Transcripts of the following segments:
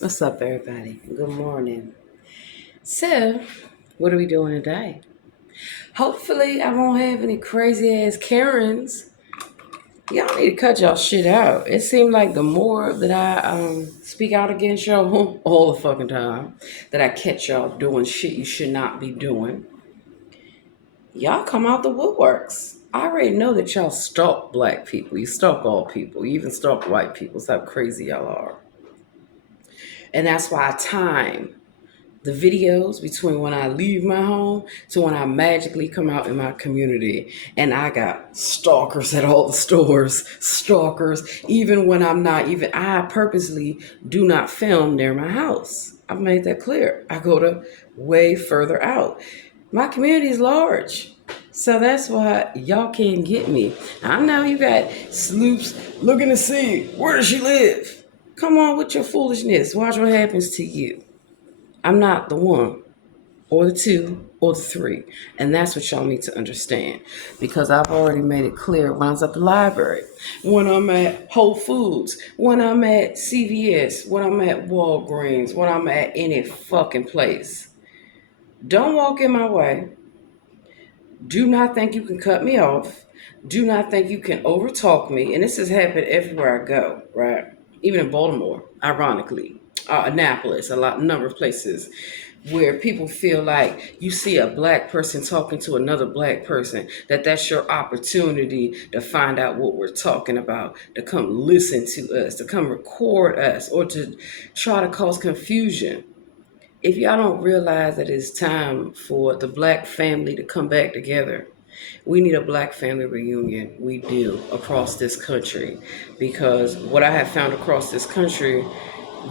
What's up, everybody? Good morning. So, what are we doing today? Hopefully, I won't have any crazy ass Karens. Y'all need to cut y'all shit out. It seemed like the more that I speak out against y'all all the fucking time, that I catch y'all doing shit you should not be doing, y'all come out the woodworks. I already know that y'all stalk black people. You stalk all people. You even stalk white people. That's how crazy y'all are. And that's why I time the videos between when I leave my home to when I magically come out in my community. And I got stalkers at all the stores, stalkers, even when I purposely do not film near my house. I've made that clear. I go to way further out. My community is large. So that's why y'all can't get me. I know you got sleuths looking to see where does she live. Come on with your foolishness. Watch what happens to you. I'm not the one or the two or the three. And that's what y'all need to understand. Because I've already made it clear when I was at the library, when I'm at Whole Foods, when I'm at CVS, when I'm at Walgreens, when I'm at any fucking place. Don't walk in my way. Do not think you can cut me off. Do not think you can overtalk me. And this has happened everywhere I go, right? Even in Baltimore, ironically, Annapolis, number of places where people feel like you see a black person talking to another black person, that's your opportunity to find out what we're talking about, to come listen to us, to come record us, or to try to cause confusion. If y'all don't realize that it's time for the black family to come back together, we need a black family reunion. We do across this country, because what I have found across this country,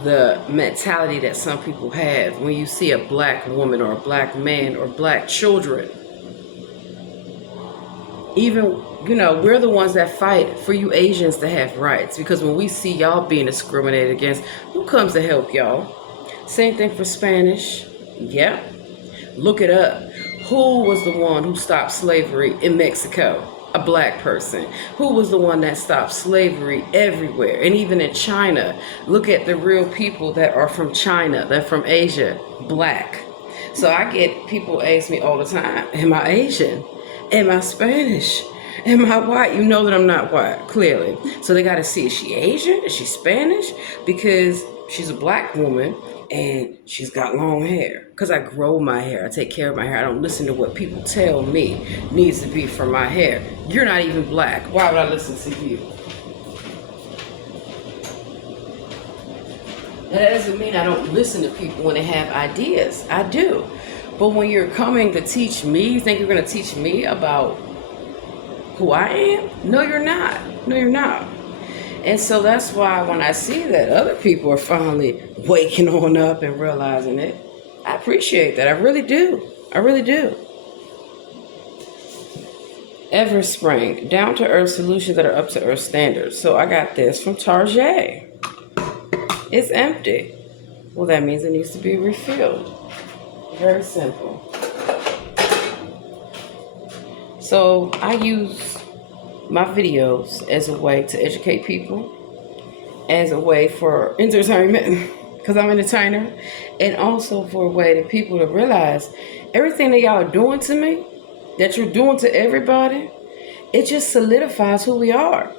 the mentality that some people have when you see a black woman or a black man or black children, even, we're the ones that fight for you Asians to have rights, because when we see y'all being discriminated against, who comes to help y'all? Same thing for Spanish. Yep. Look it up. Who was the one who stopped slavery in Mexico? A black person. Who was the one that stopped slavery everywhere? And even in China, look at the real people that are from China, that are from Asia, black. So I get people ask me all the time, am I Asian? Am I Spanish? Am I white? You know that I'm not white, clearly. So they got to see, is she Asian? Is she Spanish? Because she's a black woman and she's got long hair. Because I grow my hair. I take care of my hair. I don't listen to what people tell me needs to be for my hair. You're not even black. Why would I listen to you? That doesn't mean I don't listen to people when they have ideas. I do. But when you're coming to teach me, you think you're going to teach me about who I am? No, you're not. No, you're not. And so that's why when I see that other people are finally waking on up and realizing it, I appreciate that. I really do. I really do. Everspring, down to earth solutions that are up to earth standards. So I got this from Target. It's empty. Well, that means it needs to be refilled. Very simple. So I use my videos as a way to educate people, as a way for entertainment, because I'm an entertainer, and also for a way to people to realize everything that y'all are doing to me, that you're doing to everybody, it just solidifies who we are.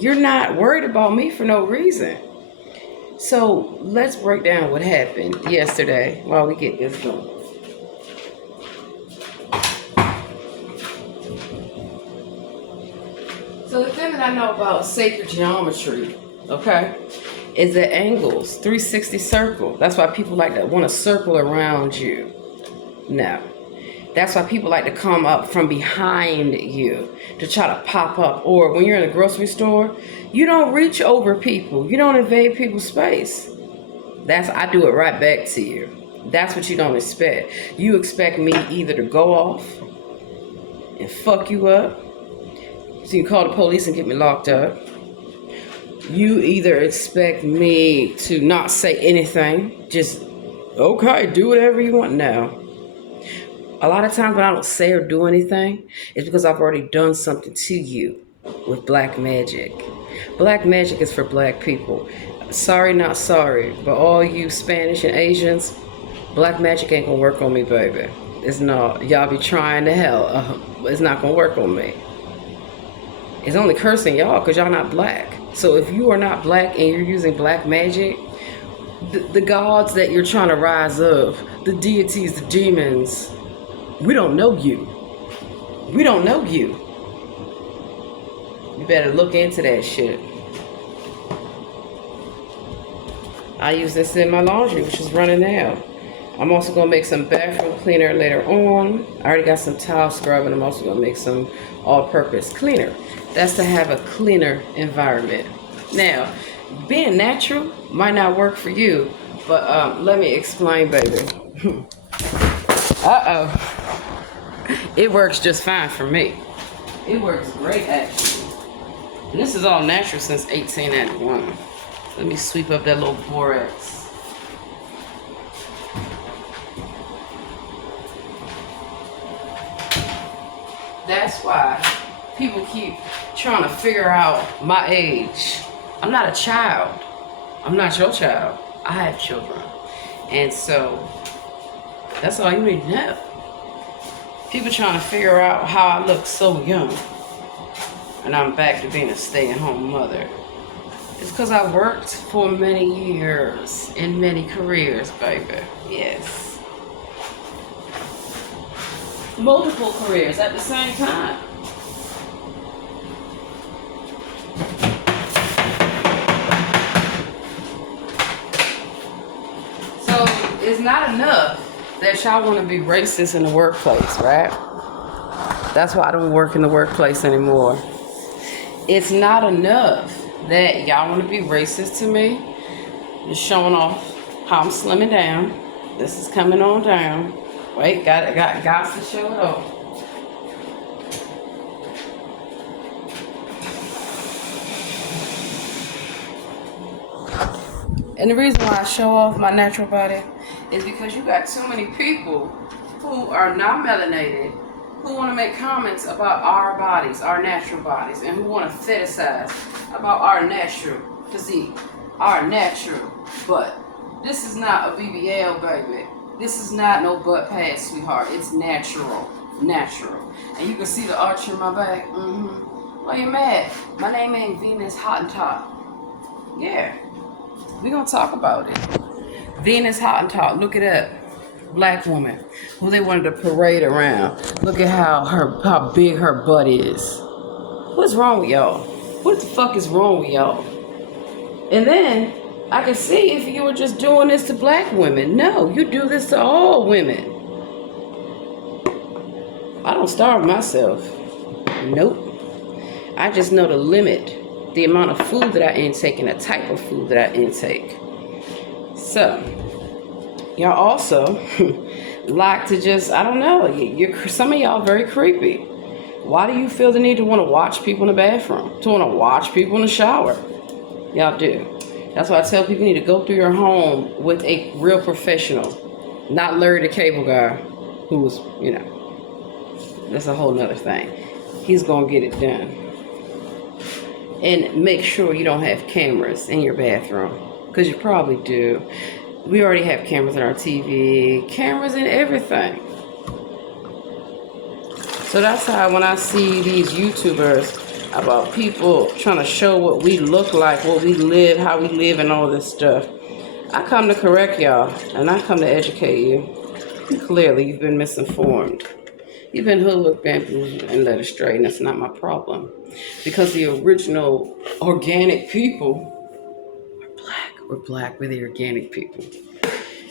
You're not worried about me for no reason. So let's break down what happened yesterday while we get this done. So the thing that I know about sacred geometry, okay, is the angles, 360 circle. That's why people like to want to circle around you. No. That's why people like to come up from behind you to try to pop up. Or when you're in a grocery store, you don't reach over people. You don't invade people's space. I do it right back to you. That's what you don't expect. You expect me either to go off and fuck you up, so you can call the police and get me locked up. You either expect me to not say anything, just, okay, do whatever you want now. A lot of times when I don't say or do anything, it's because I've already done something to you with black magic. Black magic is for black people. Sorry, not sorry, but all you Spanish and Asians, black magic ain't gonna work on me, baby. It's not. Y'all be trying to hell. It's not gonna work on me. It's only cursing y'all because y'all not black. So if you are not black and you're using black magic, the gods that you're trying to rise up, the deities, the demons, we don't know you. We don't know you. You better look into that shit. I use this in my laundry, which is running out. I'm also gonna make some bathroom cleaner later on. I already got some towel scrub, and I'm also gonna make some all-purpose cleaner. That's to have a cleaner environment. Now, being natural might not work for you, but let me explain, baby. Uh-oh. It works just fine for me. It works great, actually. And this is all natural since 1891. Let me sweep up that little borax. That's why people keep trying to figure out my age. I'm not a child. I'm not your child. I have children. And so that's all you need to know. People trying to figure out how I look so young. And I'm back to being a stay-at-home mother. It's because I worked for many years in many careers, baby. Yes. Multiple careers at the same time. So it's not enough that y'all want to be racist in the workplace, right? That's why I don't work in the workplace anymore. It's not enough that y'all want to be racist to me. Just showing off how I'm slimming down. This is coming on down. Wait, got to show it off. And the reason why I show off my natural body is because you got too many people who are not melanated, who want to make comments about our bodies, our natural bodies, and who want to fetishize about our natural physique, our natural butt. This is not a BBL, baby. This is not no butt pad, sweetheart. It's natural. Natural. And you can see the arch in my back. Why you mad? My name ain't Venus Hottentot. Yeah. We're going to talk about it. Venus Hottentot. Look it up. Black woman who they wanted to parade around. Look at how big her butt is. What's wrong with y'all? What the fuck is wrong with y'all? And then I can see if you were just doing this to black women. No, you do this to all women. I don't starve myself. Nope. I just know the limit, the amount of food that I intake and the type of food that I intake. So, y'all also like to just, I don't know, some of y'all very creepy. Why do you feel the need to want to watch people in the bathroom? To want to watch people in the shower? Y'all do. That's why I tell people you need to go through your home with a real professional. Not Larry the Cable Guy, who was, that's a whole nother thing. He's going to get it done. And make sure you don't have cameras in your bathroom, because you probably do. We already have cameras in our TV, cameras in everything. So that's how when I see these YouTubers about people trying to show what we look like, what we live, how we live, and all this stuff, I come to correct y'all, and I come to educate you. Clearly, you've been misinformed. You've been hoodwinked, bamboozled, and led astray, and that's not my problem. Because the original organic people are black. We're black. We're the organic people.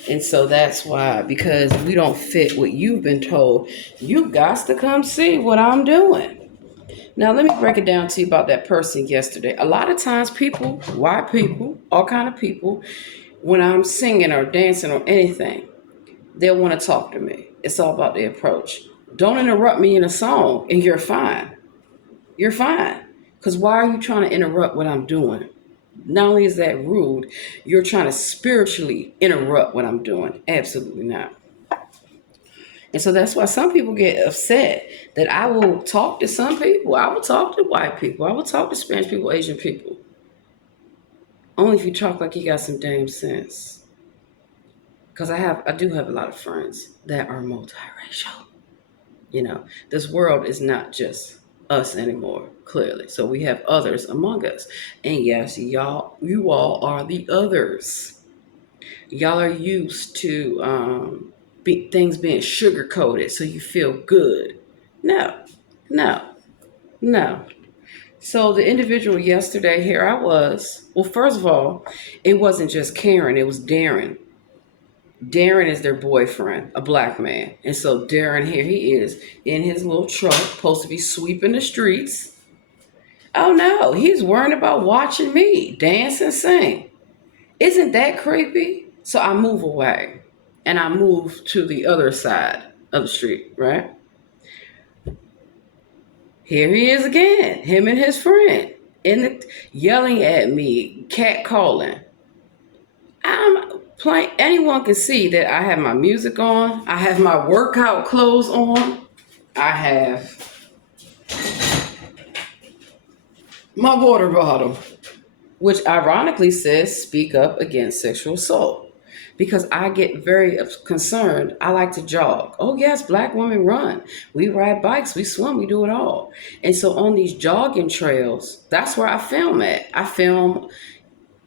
And so that's why, because we don't fit what you've been told, you got to come see what I'm doing. Now, let me break it down to you about that person yesterday. A lot of times people, white people, all kind of people, when I'm singing or dancing or anything, they'll want to talk to me. It's all about the approach. Don't interrupt me in a song and you're fine. You're fine. Because why are you trying to interrupt what I'm doing? Not only is that rude, you're trying to spiritually interrupt what I'm doing. Absolutely not. And so that's why some people get upset that I will talk to some people. I will talk to white people. I will talk to Spanish people, Asian people. Only if you talk like you got some damn sense. Because I do have a lot of friends that are multiracial. You know, this world is not just us anymore, clearly. So we have others among us. And yes, you all are the others. Y'all are used to things being sugar coated so you feel good. No, no, no. So the individual yesterday, here I was. Well, first of all, it wasn't just Karen, it was Darren. Darren is their boyfriend, a black man. And so Darren, here he is in his little truck, supposed to be sweeping the streets. Oh no, he's worrying about watching me dance and sing. Isn't that creepy? So I move away and I move to the other side of the street, right? Here he is again, him and his friend, yelling at me, cat calling. I'm playing. Anyone can see that I have my music on. I have my workout clothes on. I have my water bottle, which ironically says "Speak up against sexual assault." Because I get very concerned. I like to jog. Oh yes, black women run. We ride bikes. We swim. We do it all. And so on these jogging trails, that's where I film at. I film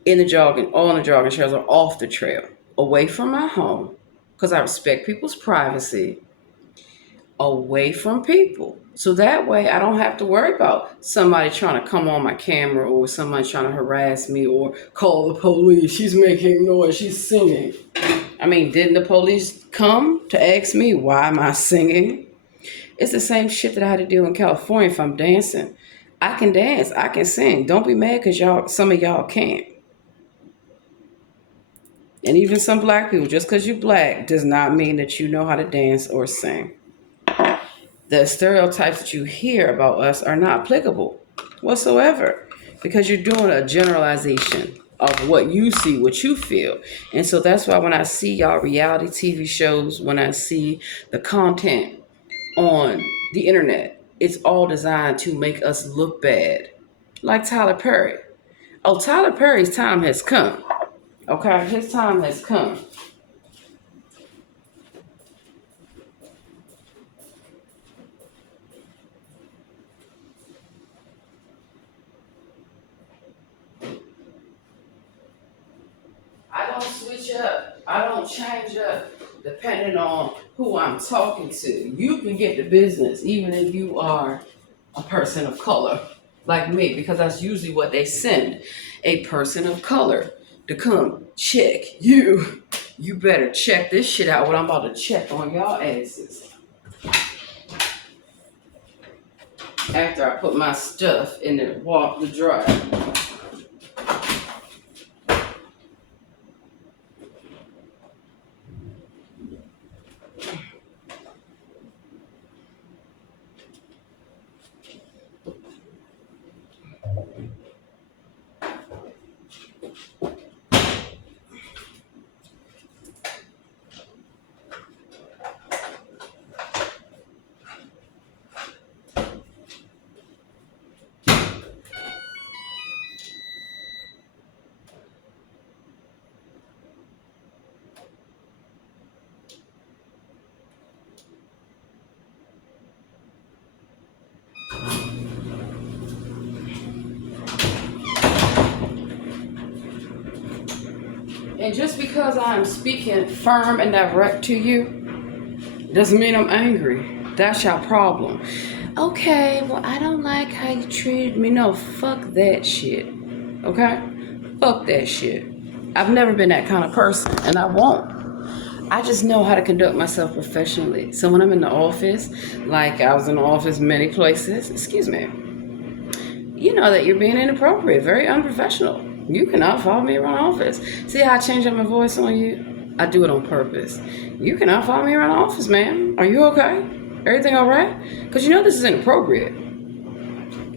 in the jogging, on the jogging trails or off the trail, away from my home, because I respect people's privacy, away from people. So that way I don't have to worry about somebody trying to come on my camera or somebody trying to harass me or call the police. She's making noise. She's singing. I mean, didn't the police come to ask me why am I singing? It's the same shit that I had to do in California if I'm dancing. I can dance. I can sing. Don't be mad because some of y'all can't. And even some black people, just because you're black does not mean that you know how to dance or sing. The stereotypes that you hear about us are not applicable whatsoever because you're doing a generalization of what you see, what you feel. And so that's why when I see y'all reality TV shows, when I see the content on the internet, it's all designed to make us look bad. Like Tyler Perry. Oh, Tyler Perry's time has come. Okay, his time has come. I don't switch up. I don't change up depending on who I'm talking to. You can get the business even if you are a person of color like me, because that's usually what they send, a person of color to come check you. You better check this shit out, what I'm about to check on y'all asses. After I put my stuff in the dryer. And just because I'm speaking firm and direct to you doesn't mean I'm angry. That's your problem. Okay, well, I don't like how you treated me. No, fuck that shit. Okay? Fuck that shit. I've never been that kind of person, and I won't. I just know how to conduct myself professionally. So when I'm in the office, like I was in the office many places, excuse me, you know that you're being inappropriate, very unprofessional. You cannot follow me around the office. See how I change up my voice on you? I do it on purpose. You cannot follow me around the office, man. Are you okay? Everything all right? Because you know this is inappropriate.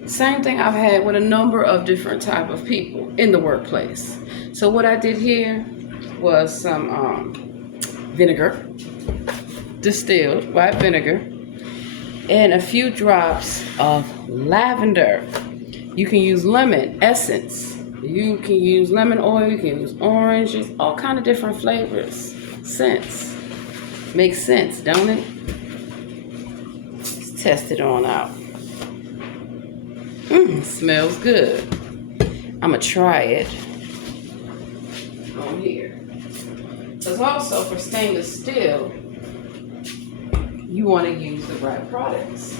Same thing I've had with a number of different type of people in the workplace. So what I did here was some vinegar, distilled white vinegar, and a few drops of lavender. You can use lemon essence. You can use lemon oil, you can use orange, just all kind of different flavors, scents. Makes sense, don't it? Let's test it on out. Smells good. I'm gonna try it on here. Because also for stainless steel, you want to use the right products.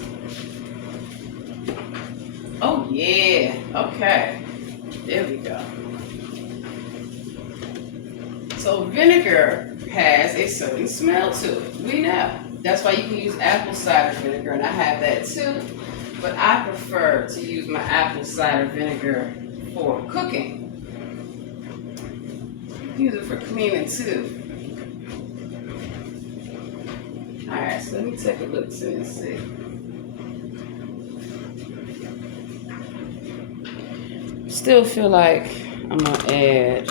Oh yeah, okay. There we go. So vinegar has a certain smell to it. We know. That's why you can use apple cider vinegar, and I have that too. But I prefer to use my apple cider vinegar for cooking. Use it for cleaning too. Alright, so let me take a look and see. Still feel like I'm gonna add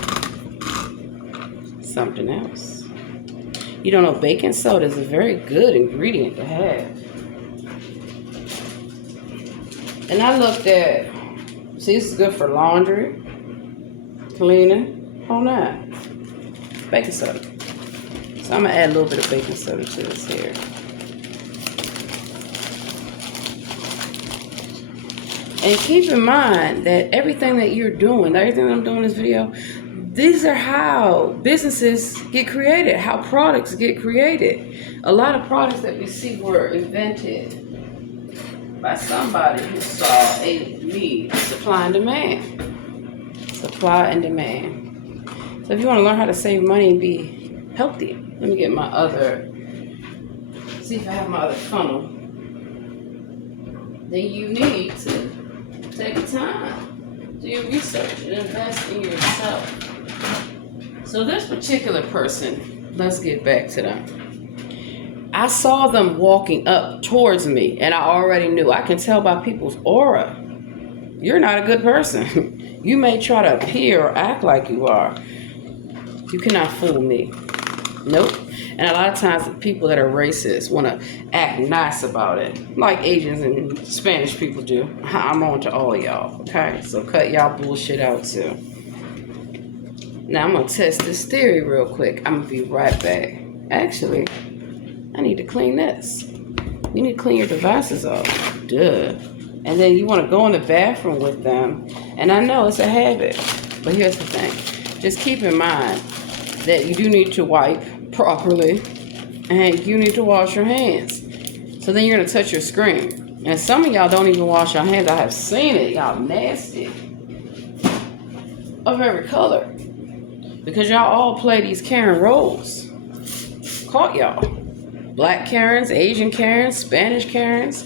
something else. You don't know, baking soda is a very good ingredient to have. And I looked at, see, this is good for laundry, cleaning, whole nine. Baking soda. So I'm gonna add a little bit of baking soda to this here. And keep in mind that everything that you're doing, everything that I'm doing in this video, these are how businesses get created, how products get created. A lot of products that we see were invented by somebody who saw a need, supply and demand. Supply and demand. So if you want to learn how to save money and be healthy, let me get my other, see if I have my other funnel. Then you need to take time, do your research, and invest in yourself. So this particular person, let's get back to them. I saw them walking up towards me, and I already knew. I can tell by people's aura. You're not a good person. You may try to appear or act like you are. You cannot fool me. Nope. And a lot of times the people that are racist want to act nice about it, like Asians and Spanish people do. I'm on to all y'all, okay? So cut y'all bullshit out too. Now I'm going to test this theory real quick. I'm going to be right back. Actually, I need to clean this. You need to clean your devices off. Duh. And then you want to go in the bathroom with them. And I know it's a habit, but here's the thing. Just keep in mind that you do need to wipe properly, and you need to wash your hands. So then you're gonna touch your screen. And some of y'all don't even wash your hands. I have seen it. Y'all nasty. Of every color. Because y'all all play these Karen roles. Caught y'all. Black Karens, Asian Karens, Spanish Karens.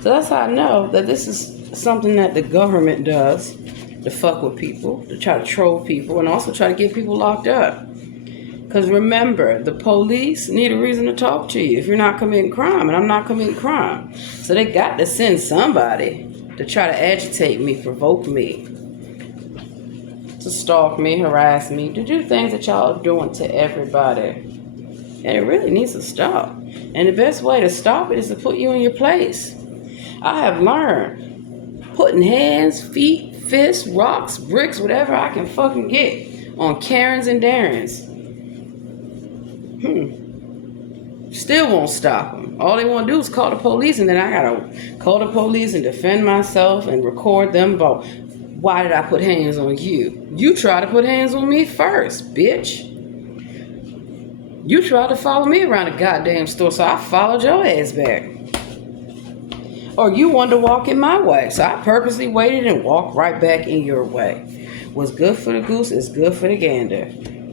So that's how I know that this is something that the government does to fuck with people, to try to troll people, and also try to get people locked up. Because remember, the police need a reason to talk to you if you're not committing crime, and I'm not committing crime. So they got to send somebody to try to agitate me, provoke me, to stalk me, harass me, to do things that y'all are doing to everybody. And it really needs to stop. And the best way to stop it is to put you in your place. I have learned putting hands, feet, fists, rocks, bricks, whatever I can fucking get on Karens and Darrens. Still won't stop them. All they want to do is call the police, and then I gotta call the police and defend myself and record them about why did I put hands on you? You try to put hands on me first, bitch. You tried to follow me around the goddamn store, so I followed your ass back. Or you wanted to walk in my way, so I purposely waited and walked right back in your way. What's good for the goose is good for the gander.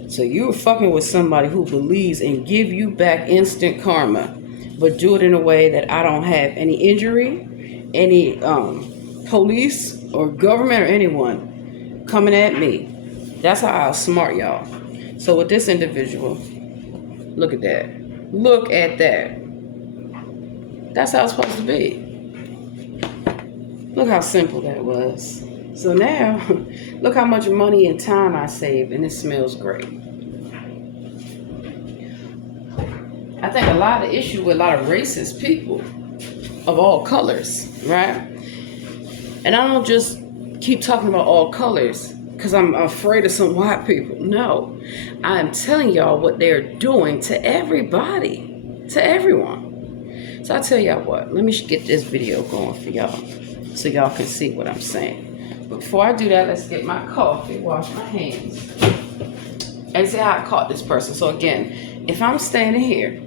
So you were fucking with somebody who believes in give you back instant karma, but do it in a way that I don't have any injury, any police or government or anyone coming at me. That's how I'll smart y'all. So with this individual, look at that. Look at that. That's how it's supposed to be. Look how simple that was. So now, look how much money and time I saved, and it smells great. I think a lot of issue with a lot of racist people of all colors, right? And I don't just keep talking about all colors, because I'm afraid of some white people. No, I'm telling y'all what they're doing to everybody, to everyone. So I tell y'all what, let me get this video going for y'all so y'all can see what I'm saying. But before I do that, let's get my coffee, wash my hands, and see how I caught this person. So again, if I'm standing here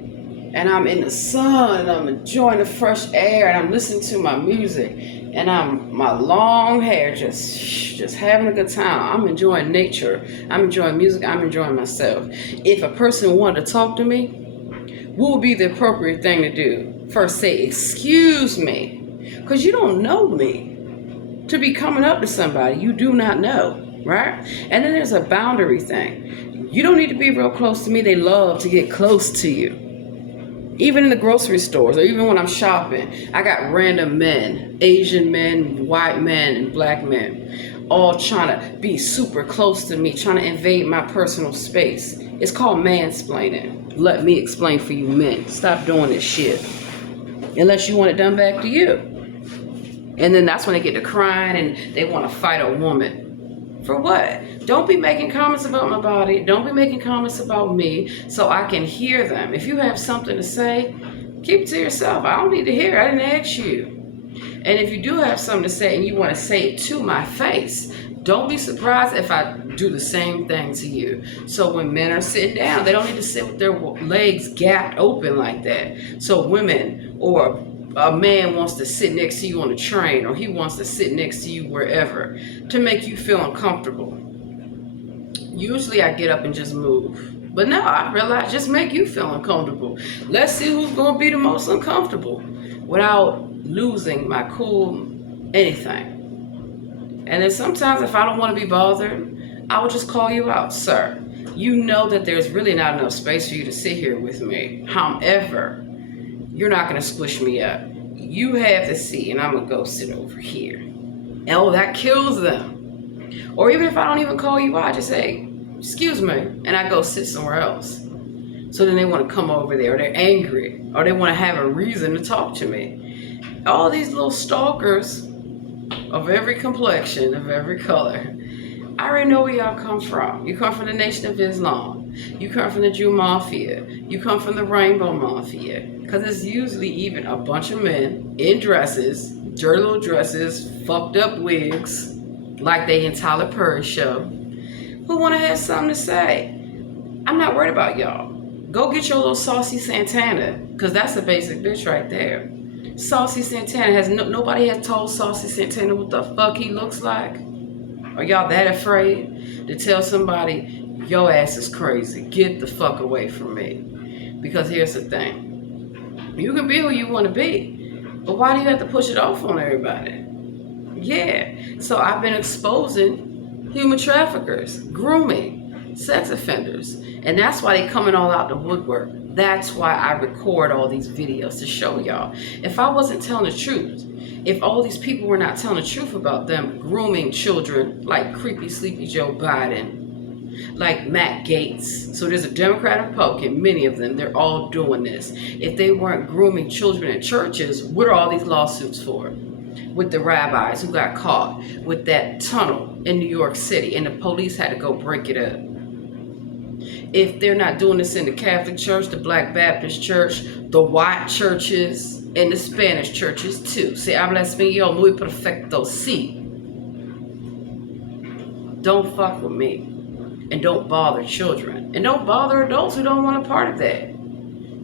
and I'm in the sun and I'm enjoying the fresh air and I'm listening to my music and my long hair just having a good time, I'm enjoying nature, I'm enjoying music, I'm enjoying myself. If a person wanted to talk to me, what would be the appropriate thing to do? First say, excuse me, because you don't know me. To be coming up to somebody you do not know, right? And then there's a boundary thing. You don't need to be real close to me. They love to get close to you. Even in the grocery stores or even when I'm shopping, I got random men, Asian men, white men, and black men, all trying to be super close to me, trying to invade my personal space. It's called mansplaining. Let me explain for you men. Stop doing this shit. Unless you want it done back to you. And then that's when they get to crying and they want to fight a woman. For what? Don't be making comments about my body. Don't be making comments about me so I can hear them. If you have something to say, keep it to yourself. I don't need to hear it. I didn't ask you. And if you do have something to say and you want to say it to my face, don't be surprised if I do the same thing to you. So when men are sitting down, they don't need to sit with their legs gapped open like that. So women or a man wants to sit next to you on a train or he wants to sit next to you wherever to make you feel uncomfortable. Usually I get up and just move. But now I realize just make you feel uncomfortable. Let's see who's going to be the most uncomfortable without losing my cool anything. And then sometimes if I don't want to be bothered, I will just call you out. Sir, you know that there's really not enough space for you to sit here with me. However, you're not going to squish me up. You have the seat, and I'm going to go sit over here. Oh, that kills them. Or even if I don't even call you out, I just say, excuse me, and I go sit somewhere else. So then they want to come over there, or they're angry, or they want to have a reason to talk to me. All these little stalkers of every complexion, of every color, I already know where y'all come from. You come from the Nation of Islam. You come from the Jew Mafia. You come from the Rainbow Mafia. Because it's usually even a bunch of men in dresses, dirty little dresses, fucked up wigs, like they in Tyler Perry's show, who want to have something to say. I'm not worried about y'all. Go get your little Saucy Santana, because that's a basic bitch right there. Saucy Santana has nobody has told Saucy Santana what the fuck he looks like. Are y'all that afraid to tell somebody, your ass is crazy, get the fuck away from me? Because here's the thing. You can be who you want to be, but why do you have to push it off on everybody? Yeah, so I've been exposing human traffickers, grooming, sex offenders, and that's why they coming all out the woodwork. That's why I record all these videos to show y'all. If I wasn't telling the truth, if all these people were not telling the truth about them grooming children like creepy sleepy Joe Biden, like Matt Gaetz. So there's a Democrat and Republican, many of them, they're all doing this. If they weren't grooming children in churches, what are all these lawsuits for? With the rabbis who got caught with that tunnel in New York City and the police had to go break it up. If they're not doing this in the Catholic Church, the Black Baptist Church, the white churches, and the Spanish churches too. Se habla español muy perfecto, sí. Don't fuck with me. And don't bother children. And don't bother adults who don't want a part of that.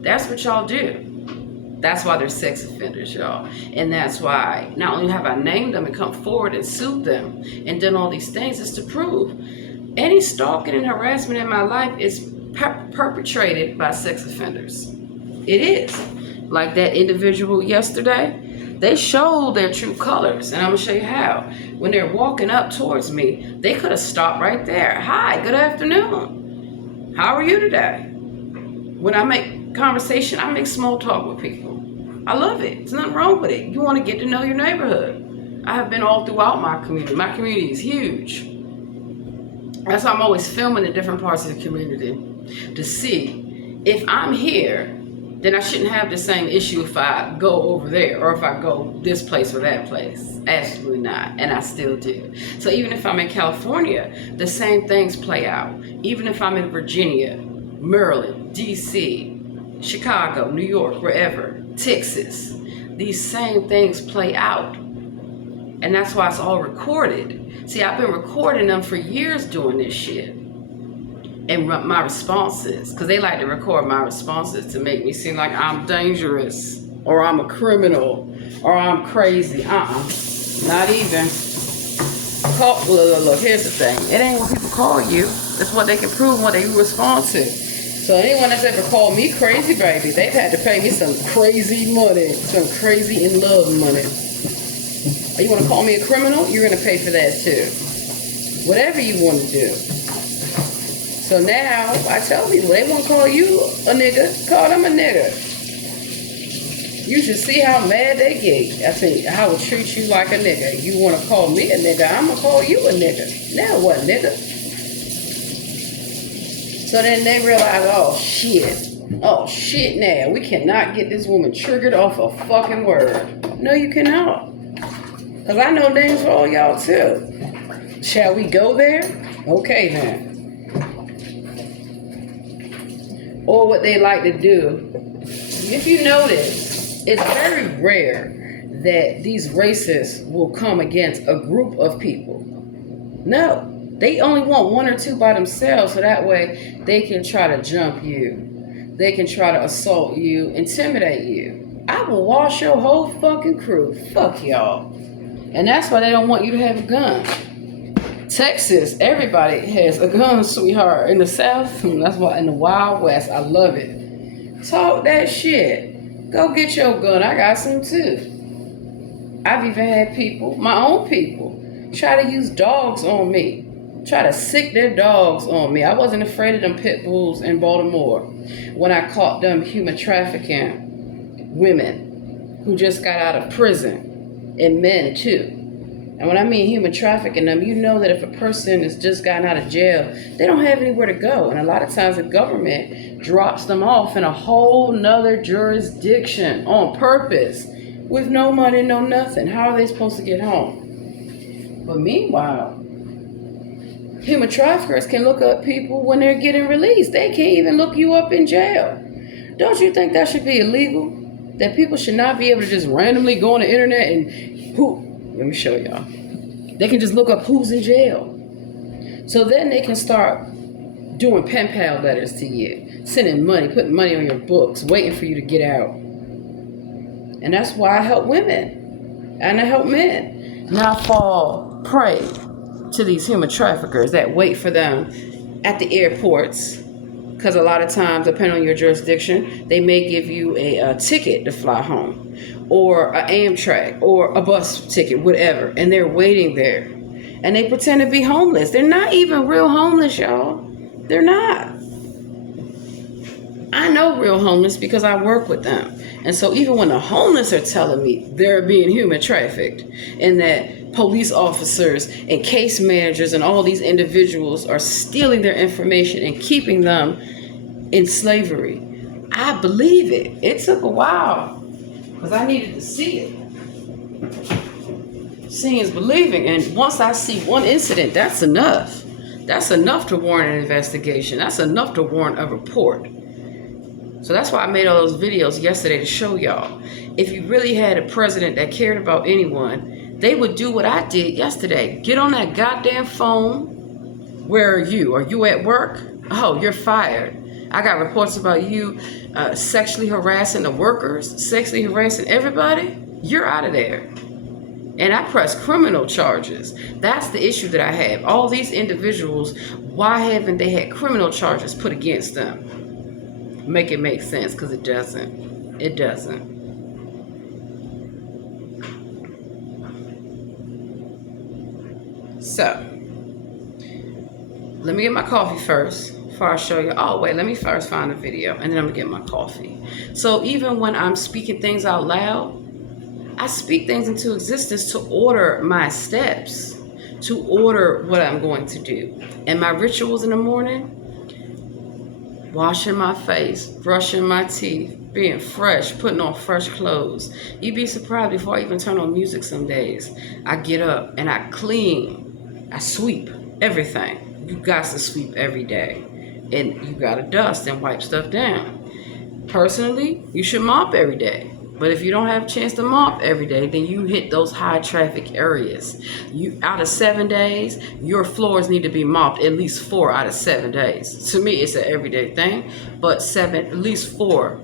That's what y'all do. That's why they're sex offenders, y'all. And that's why not only have I named them and come forward and sued them and done all these things, is to prove any stalking and harassment in my life is perpetrated by sex offenders. It is. Like that individual yesterday, they showed their true colors, and I'm gonna show you how. When they're walking up towards me, they could have stopped right there. Hi, good afternoon. How are you today? When I make conversation, I make small talk with people. I love it. There's nothing wrong with it. You want to get to know your neighborhood. I have been all throughout my community. My community is huge. That's why I'm always filming in different parts of the community to see if I'm here then I shouldn't have the same issue if I go over there or if I go this place or that place. Absolutely not. And I still do. So even if I'm in California, the same things play out. Even if I'm in Virginia, Maryland, DC, Chicago, New York, wherever, Texas, these same things play out. And that's why it's all recorded. See, I've been recording them for years doing this shit. And my responses, because they like to record my responses to make me seem like I'm dangerous or I'm a criminal or I'm crazy. Not even. Look, here's the thing. It ain't what people call you. It's what they can prove, what they respond to. So anyone that's ever called me crazy, baby, they've had to pay me some crazy money, some crazy in love money. You want to call me a criminal? You're going to pay for that too. Whatever you want to do. So now I tell people, they want to call you a nigga, call them a nigga. You should see how mad they get. I think I will treat you like a nigga. You want to call me a nigga, I'm going to call you a nigga. Now what, nigga? So then they realize, oh shit now. We cannot get this woman triggered off a fucking word. No, you cannot. Because I know names for all y'all too. Shall we go there? Okay then. Or what they like to do, if you notice, it's very rare that these racists will come against a group of people. No, they only want one or two by themselves, so that way they can try to jump you. They can try to assault you, intimidate you. I will wash your whole fucking crew. Fuck y'all. And that's why they don't want you to have a gun. Texas, everybody has a gun, sweetheart. In the South, that's why in the Wild West, I love it. Talk that shit. Go get your gun. I got some too. I've even had people, my own people, try to use dogs on me. Try to sick their dogs on me. I wasn't afraid of them pit bulls in Baltimore when I caught them human trafficking women who just got out of prison, and men too. And when I mean human trafficking them, you know that if a person has just gotten out of jail, they don't have anywhere to go. And a lot of times the government drops them off in a whole nother jurisdiction on purpose with no money, no nothing. How are they supposed to get home? But meanwhile, human traffickers can look up people when they're getting released. They can't even look you up in jail. Don't you think that should be illegal? That people should not be able to just randomly go on the internet and let me show y'all. They can just look up who's in jail. So then they can start doing pen pal letters to you, sending money, putting money on your books, waiting for you to get out. And that's why I help women and I help men not fall prey to these human traffickers that wait for them at the airports. Because a lot of times, depending on your jurisdiction, they may give you a ticket to fly home, or an Amtrak, or a bus ticket, whatever, and they're waiting there. And they pretend to be homeless. They're not even real homeless, y'all. They're not. I know real homeless because I work with them. And so even when the homeless are telling me they're being human trafficked, and that police officers and case managers and all these individuals are stealing their information and keeping them in slavery, I believe it. It took a while because I needed to see it. Seeing is believing. And once I see one incident, that's enough. That's enough to warrant an investigation. That's enough to warrant a report. So that's why I made all those videos yesterday to show y'all. If you really had a president that cared about anyone, they would do what I did yesterday. Get on that goddamn phone. Where are you? Are you at work? Oh, you're fired. I got reports about you sexually harassing the workers, sexually harassing everybody. You're out of there. And I press criminal charges. That's the issue that I have. All these individuals, why haven't they had criminal charges put against them? Make it make sense, because it doesn't. It doesn't. So, let me get my coffee first before I show you. Oh, wait, let me first find the video, and then I'm going to get my coffee. So, even when I'm speaking things out loud, I speak things into existence to order my steps, to order what I'm going to do. And my rituals in the morning: washing my face, brushing my teeth, being fresh, putting on fresh clothes. You'd be surprised before I even turn on music some days. I get up and I clean, I sweep everything. You got to sweep every day. And you got to dust and wipe stuff down. Personally, you should mop every day. But if you don't have a chance to mop every day, then you hit those high traffic areas. You out of 7 days, your floors need to be mopped at least 4 out of 7 days. To me, it's an everyday thing, but at least 4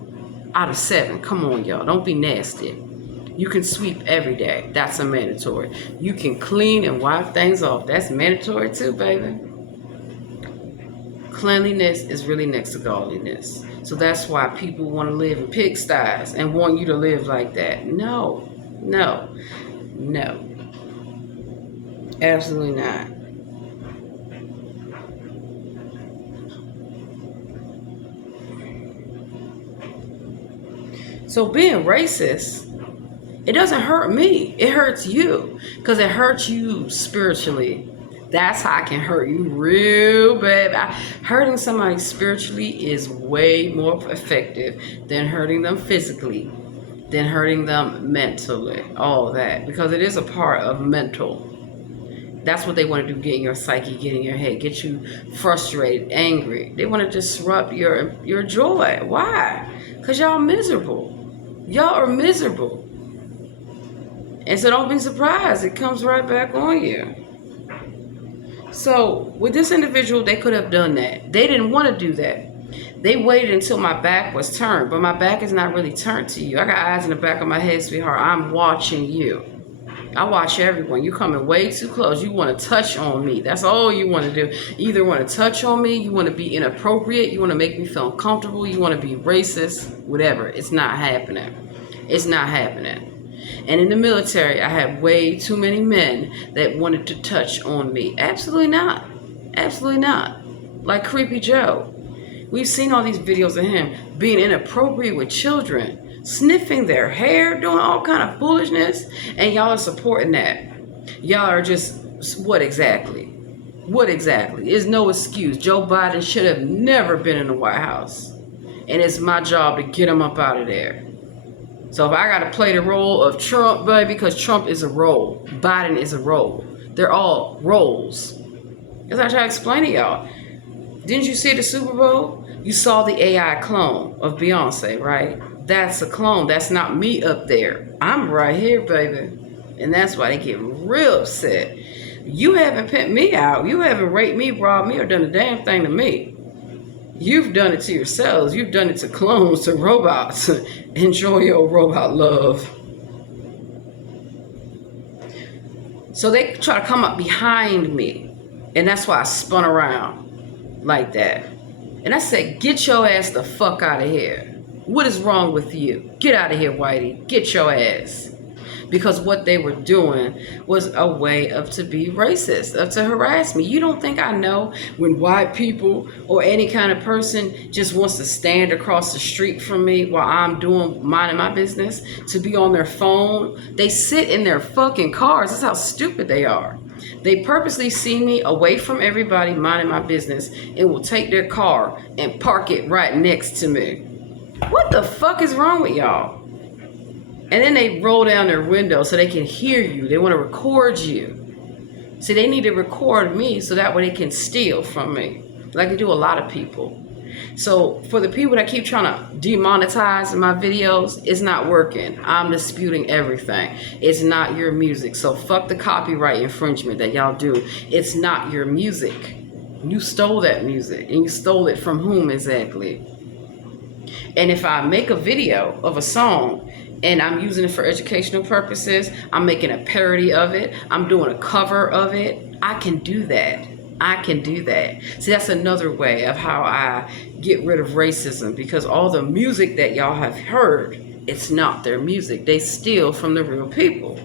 out of 7. Come on, y'all. Don't be nasty. You can sweep every day. That's a mandatory. You can clean and wipe things off. That's mandatory too, baby. Cleanliness is really next to godliness. So that's why people want to live in pigsties and want you to live like that. No, no, no. Absolutely not. So being racist, it doesn't hurt me. It hurts you because it hurts you spiritually. That's how I can hurt you real bad. Hurting somebody spiritually is way more effective than hurting them physically, than hurting them mentally, all that. Because it is a part of mental. That's what they want to do, get in your psyche, get in your head, get you frustrated, angry. They want to disrupt your joy. Why? Because y'all miserable. Y'all are miserable. And so don't be surprised. It comes right back on you. So with this individual, they could have done that. They didn't want to do that. They waited until my back was turned, but my back is not really turned to you. I got eyes in the back of my head, sweetheart. I'm watching you. I watch everyone. You coming way too close. You want to touch on me. That's all you want to do. You either want to touch on me, you want to be inappropriate, you want to make me feel uncomfortable, you want to be racist, whatever. It's not happening. It's not happening. And in the military, I had way too many men that wanted to touch on me. Absolutely not. Absolutely not. Like Creepy Joe. We've seen all these videos of him being inappropriate with children, sniffing their hair, doing all kind of foolishness, and y'all are supporting that. Y'all are just, what exactly? What exactly? There's no excuse. Joe Biden should have never been in the White House. And it's my job to get him up out of there. So if I got to play the role of Trump, baby, because Trump is a role, Biden is a role. They're all roles. As I try to explain to y'all. Didn't you see the Super Bowl? You saw the AI clone of Beyonce, right? That's a clone. That's not me up there. I'm right here, baby. And that's why they get real upset. You haven't pimped me out. You haven't raped me, robbed me, or done a damn thing to me. You've done it to yourselves. You've done it to clones, to robots. Enjoy your robot love. So they try to come up behind me. And that's why I spun around like that. And I said, get your ass the fuck out of here. What is wrong with you? Get out of here, Whitey. Get your ass. Because what they were doing was a way of to be racist, of to harass me. You don't think I know when white people or any kind of person just wants to stand across the street from me while I'm minding my business, to be on their phone? They sit in their fucking cars. That's how stupid they are. They purposely see me away from everybody minding my business and will take their car and park it right next to me. What the fuck is wrong with y'all? And then they roll down their window so they can hear you. They want to record you. See, they need to record me so that way they can steal from me. Like they do a lot of people. So for the people that keep trying to demonetize my videos, it's not working. I'm disputing everything. It's not your music. So fuck the copyright infringement that y'all do. It's not your music. You stole that music. And you stole it from whom exactly? And if I make a video of a song and I'm using it for educational purposes, I'm making a parody of it, I'm doing a cover of it, I can do that. I can do that. See, that's another way of how I get rid of racism, because all the music that y'all have heard, it's not their music. They steal from the real people.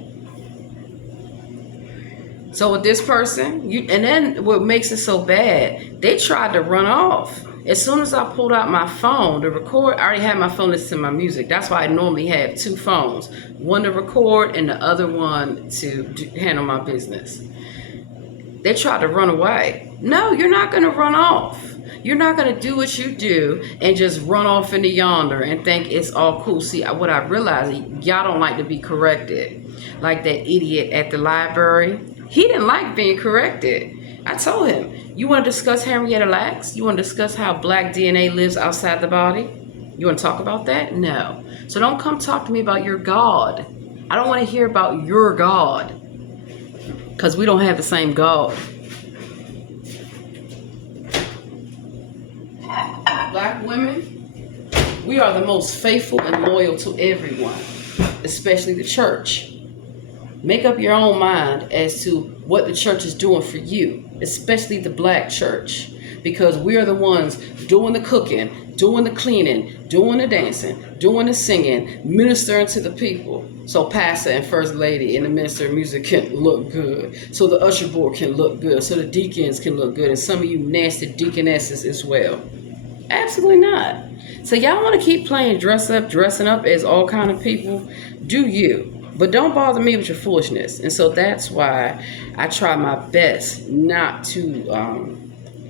So with this person, and then what makes it so bad, they tried to run off. As soon as I pulled out my phone to record, I already had my phone listening to my music. That's why I normally have 2 phones, one to record and the other one to handle my business. They tried to run away. No, you're not going to run off. You're not going to do what you do and just run off into yonder and think it's all cool. See, what I realize, y'all don't like to be corrected. Like that idiot at the library. He didn't like being corrected. I told him, you want to discuss Henrietta Lacks? You want to discuss how black DNA lives outside the body? You want to talk about that? No. So don't come talk to me about your God. I don't want to hear about your God. Because we don't have the same God. Black women, we are the most faithful and loyal to everyone, especially the church. Make up your own mind as to what the church is doing for you, especially the black church, because we are the ones doing the cooking, doing the cleaning, doing the dancing, doing the singing, ministering to the people. So pastor and first lady and the minister of music can look good. So the usher board can look good. So the deacons can look good. And some of you nasty deaconesses as well. Absolutely not. So y'all want to keep playing dressing up as all kind of people? Do you? But don't bother me with your foolishness. And so that's why I try my best not to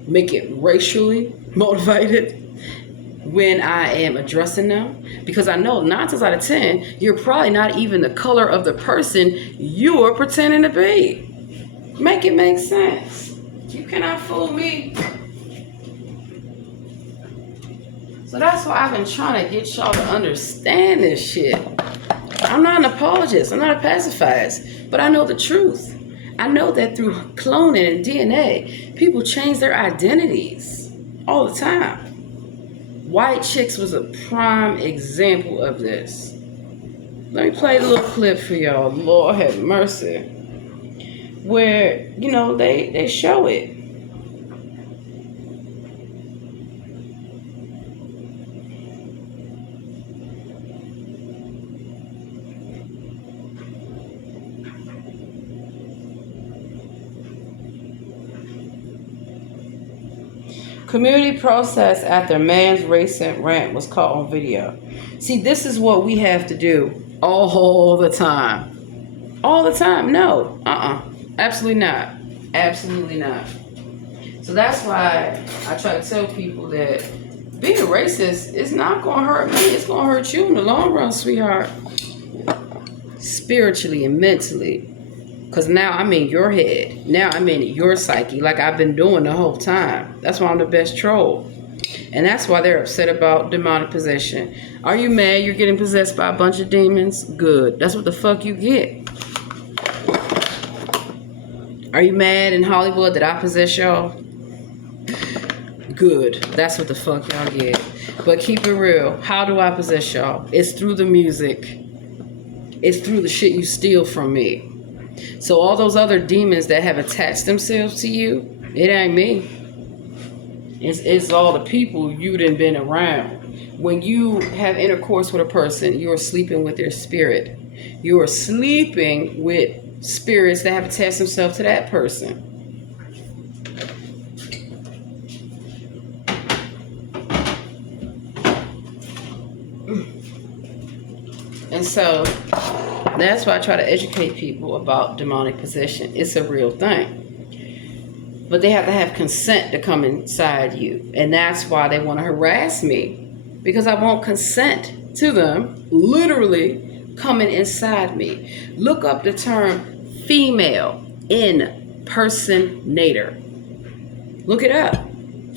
make it racially motivated when I am addressing them. Because I know 9 times out of 10, you're probably not even the color of the person you're pretending to be. Make it make sense. You cannot fool me. So that's why I've been trying to get y'all to understand this shit. I'm not an apologist. I'm not a pacifist. But I know the truth. I know that through cloning and DNA, people change their identities all the time. White Chicks was a prime example of this. Let me play a little clip for y'all. Lord have mercy. Where, they show it. Community protest after man's recent rant was caught on video. See, this is what we have to do all the time. All the time. No. Absolutely not. Absolutely not. So that's why I try to tell people that being a racist is not going to hurt me. It's going to hurt you in the long run, sweetheart. Spiritually and mentally. Because now I'm in your head. Now I'm in your psyche like I've been doing the whole time. That's why I'm the best troll. And that's why they're upset about demonic possession. Are you mad you're getting possessed by a bunch of demons? Good. That's what the fuck you get. Are you mad in Hollywood that I possess y'all? Good. That's what the fuck y'all get. But keep it real. How do I possess y'all? It's through the music. It's through the shit you steal from me. So all those other demons that have attached themselves to you, it ain't me. It's all the people you done been around. When you have intercourse with a person, you are sleeping with their spirit. You are sleeping with spirits that have attached themselves to that person. And so that's why I try to educate people about demonic possession. It's a real thing. But they have to have consent to come inside you. And that's why they want to harass me. Because I won't consent to them literally coming inside me. Look up the term female impersonator. Look it up.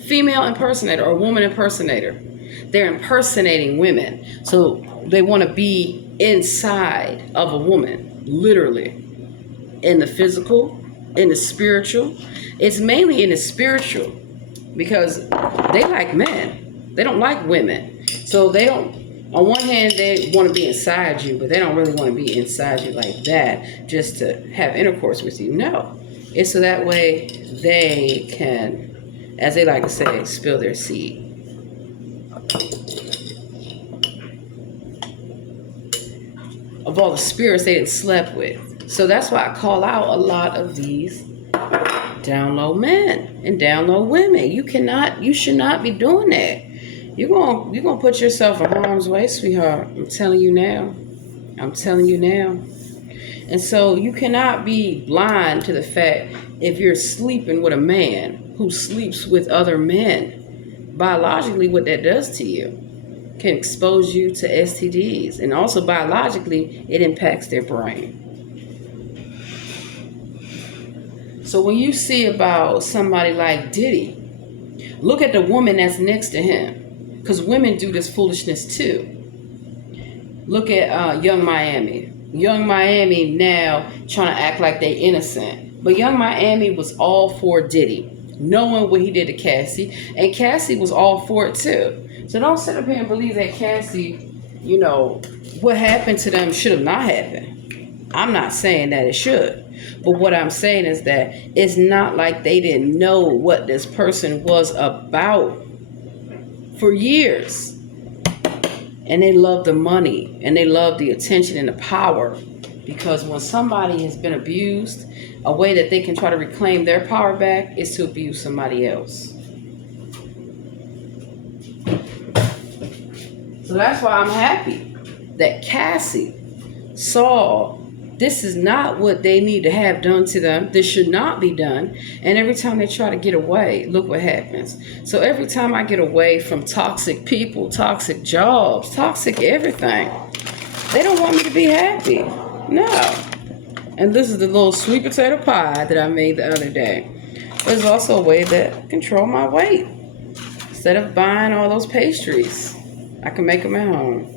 Female impersonator or woman impersonator. They're impersonating women. So they want to be inside of a woman, literally, in the physical, in the spiritual. It's mainly in the spiritual because they like men. They don't like women. So they don't, on one hand, they want to be inside you, but they don't really want to be inside you like that just to have intercourse with you. No. It's so that way they can, as they like to say, spill their seed. Of all the spirits they didn't slept with. So that's why I call out a lot of these down low men and down low women. You should not be doing that. You're gonna put yourself in harm's way, sweetheart. I'm telling you now. And so you cannot be blind to the fact if you're sleeping with a man who sleeps with other men. Biologically, what that does to you can expose you to STDs. And also biologically, it impacts their brain. So when you see about somebody like Diddy, look at the woman that's next to him. Because women do this foolishness too. Look at Young Miami. Young Miami now trying to act like they innocent. But Young Miami was all for Diddy, knowing what he did to Cassie. And Cassie was all for it too. So don't sit up here and believe that Cassie, what happened to them should have not happened. I'm not saying that it should. But what I'm saying is that it's not like they didn't know what this person was about for years. And they love the money and they love the attention and the power. Because when somebody has been abused, a way that they can try to reclaim their power back is to abuse somebody else. So that's why I'm happy that Cassie saw this is not what they need to have done to them. This should not be done. And every time they try to get away, look what happens. So every time I get away from toxic people, toxic jobs, toxic everything, they don't want me to be happy. No. And this is the little sweet potato pie that I made the other day. There's also a way that control my weight. Instead of buying all those pastries, I can make them at home.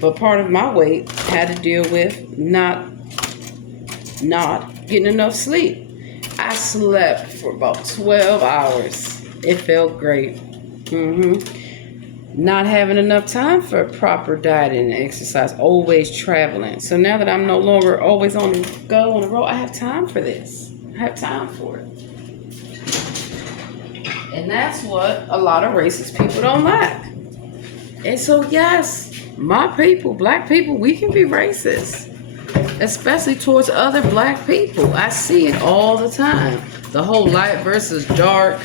But part of my weight had to deal with not getting enough sleep. I slept for about 12 hours. It felt great. Not having enough time for proper diet and exercise. Always traveling. So now that I'm no longer always on the go on the road, I have time for this. I have time for it. And that's what a lot of racist people don't like. And so yes, my people, black people, we can be racist, especially towards other black people. I see it all the time. The whole light versus dark,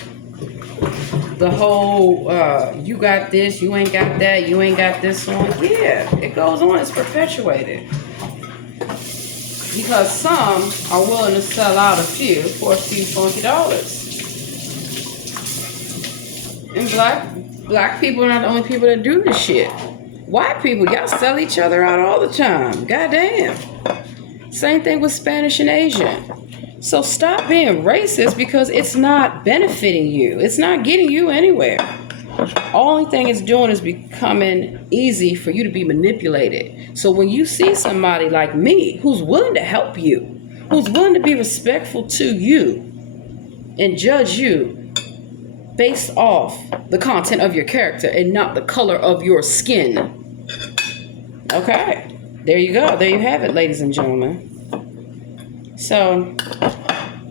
the whole you got this, you ain't got that, you ain't got this on. Yeah, it goes on. It's perpetuated. Because some are willing to sell out a few for a few funky dollars. And black people are not the only people that do this shit. White people, y'all sell each other out all the time. Goddamn. Same thing with Spanish and Asian. So stop being racist because it's not benefiting you. It's not getting you anywhere. Only thing it's doing is becoming easy for you to be manipulated. So when you see somebody like me who's willing to help you, who's willing to be respectful to you and judge you based off the content of your character and not the color of your skin. Okay, there you go. There you have it, ladies and gentlemen. So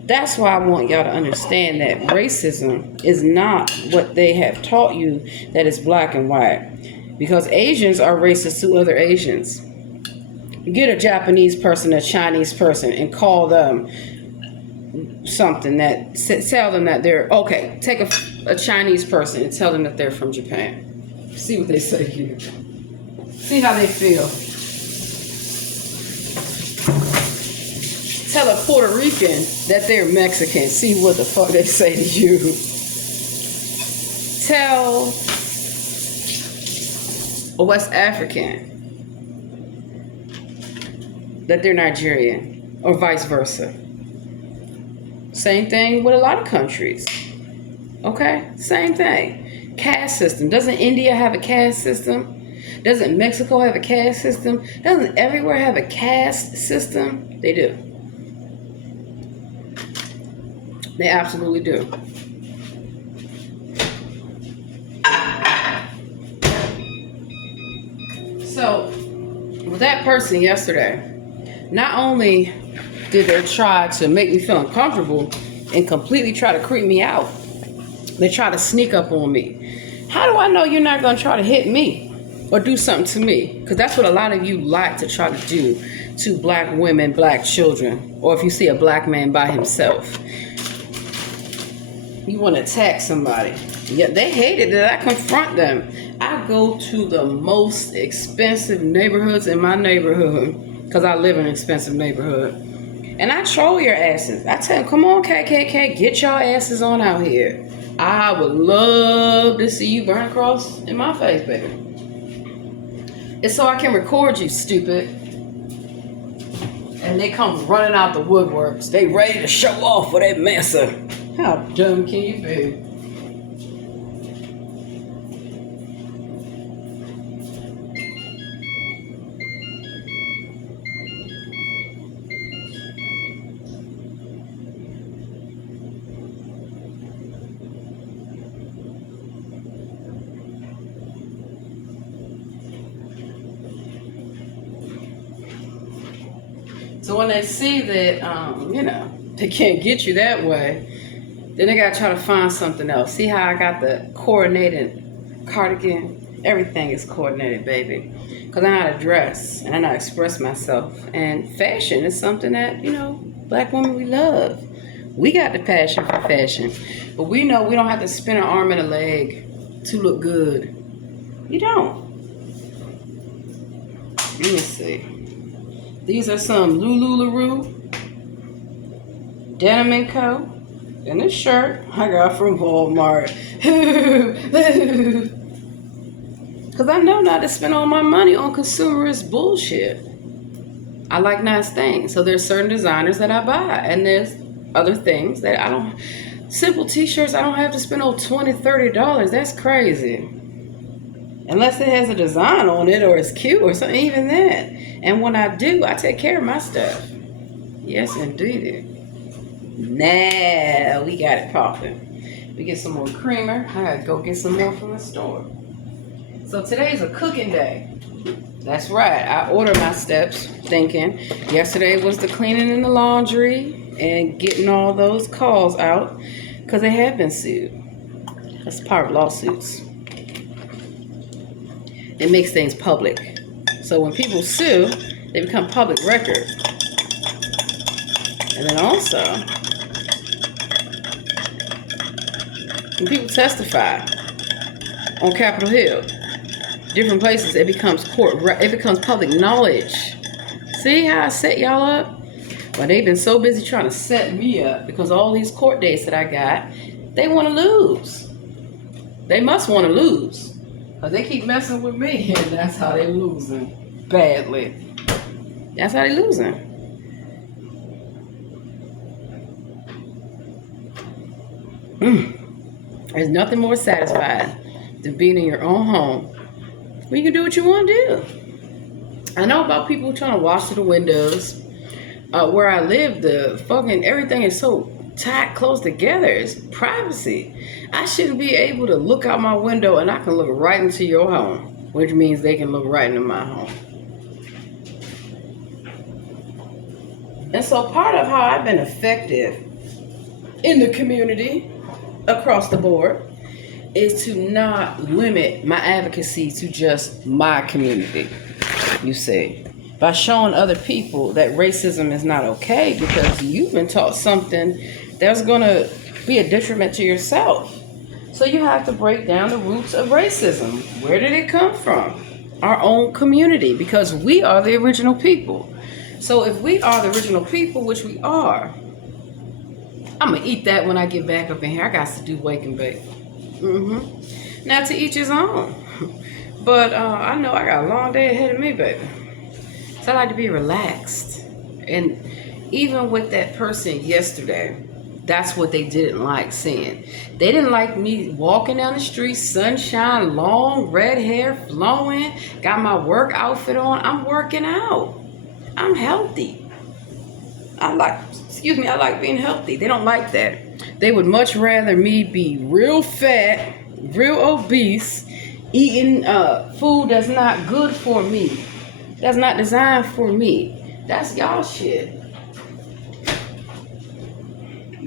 that's why I want y'all to understand that racism is not what they have taught you that is black and white. Because Asians are racist to other Asians. Get a Japanese person, a Chinese person, and call them something that, tell them that they're, okay, take a Chinese person and tell them that they're from Japan. See what they say here. See how they feel. Tell a Puerto Rican that they're Mexican. See what the fuck they say to you. Tell a West African that they're Nigerian, or vice versa. Same thing with a lot of countries. Okay? Same thing. Caste system. Doesn't India have a caste system? Doesn't Mexico have a caste system? Doesn't everywhere have a caste system? They do. They absolutely do. So, with that person yesterday, not only did they try to make me feel uncomfortable and completely try to creep me out, they try to sneak up on me. How do I know you're not going to try to hit me or do something to me? Because that's what a lot of you like to try to do to black women, black children, or if you see a black man by himself. You want to attack somebody. Yeah, they hated that I confront them. I go to the most expensive neighborhoods in my neighborhood, because I live in an expensive neighborhood. And I troll your asses. I tell them, come on, KKK, get your asses on out here. I would love to see you burn a cross in my face, baby. It's so I can record you, stupid. And they come running out the woodworks. They ready to show off for that mesa. How dumb can you be? So when they see that, they can't get you that way, then they gotta try to find something else. See how I got the coordinated cardigan? Everything is coordinated, baby. Because I know how to dress and I know how to express myself. And fashion is something that, black women, we love. We got the passion for fashion. But we know we don't have to spin an arm and a leg to look good. You don't. Let me see. These are some LuLaRoe Denim & Co. And this shirt I got from Walmart. Because I know not to spend all my money on consumerist bullshit. I like nice things. So there's certain designers that I buy. And there's other things that I don't. Simple t-shirts, I don't have to spend $20, $30. That's crazy. Unless it has a design on it or it's cute or something, even that. And when I do, I take care of my stuff. Yes, indeed. Now we got it popping. We get some more creamer. I gotta go get some more from the store. So today's a cooking day. That's right. I order my steps thinking yesterday was the cleaning and the laundry and getting all those calls out because they have been sued. That's part of lawsuits. It makes things public. So when people sue, they become public record. And then also, when people testify on Capitol Hill, different places, it becomes it becomes public knowledge. See how I set y'all up? Well, they've been so busy trying to set me up because all these court dates that I got, they want to lose. They must want to lose. Because they keep messing with me, and that's how they losing badly. That's how they losing. There's nothing more satisfying than being in your own home where you can do what you want to do. I know about people trying to wash through the windows. Where I live, the fucking everything is so tight, close together. It's privacy. I shouldn't be able to look out my window and I can look right into your home, which means they can look right into my home. And so part of how I've been effective in the community across the board is to not limit my advocacy to just my community, you see. By showing other people that racism is not okay because you've been taught something that's going to be a detriment to yourself. So you have to break down the roots of racism. Where did it come from? Our own community, because we are the original people. So if we are the original people, which we are, I'm going to eat that when I get back up in here. I got to do wake and bake. Now to each his own. But I know I got a long day ahead of me, baby. So I like to be relaxed. And even with that person yesterday, that's what they didn't like seeing. They didn't like me walking down the street, sunshine, long, red hair flowing, got my work outfit on. I'm working out. I'm healthy. I like being healthy. They don't like that. They would much rather me be real fat, real obese, eating food that's not good for me. That's not designed for me. That's y'all shit.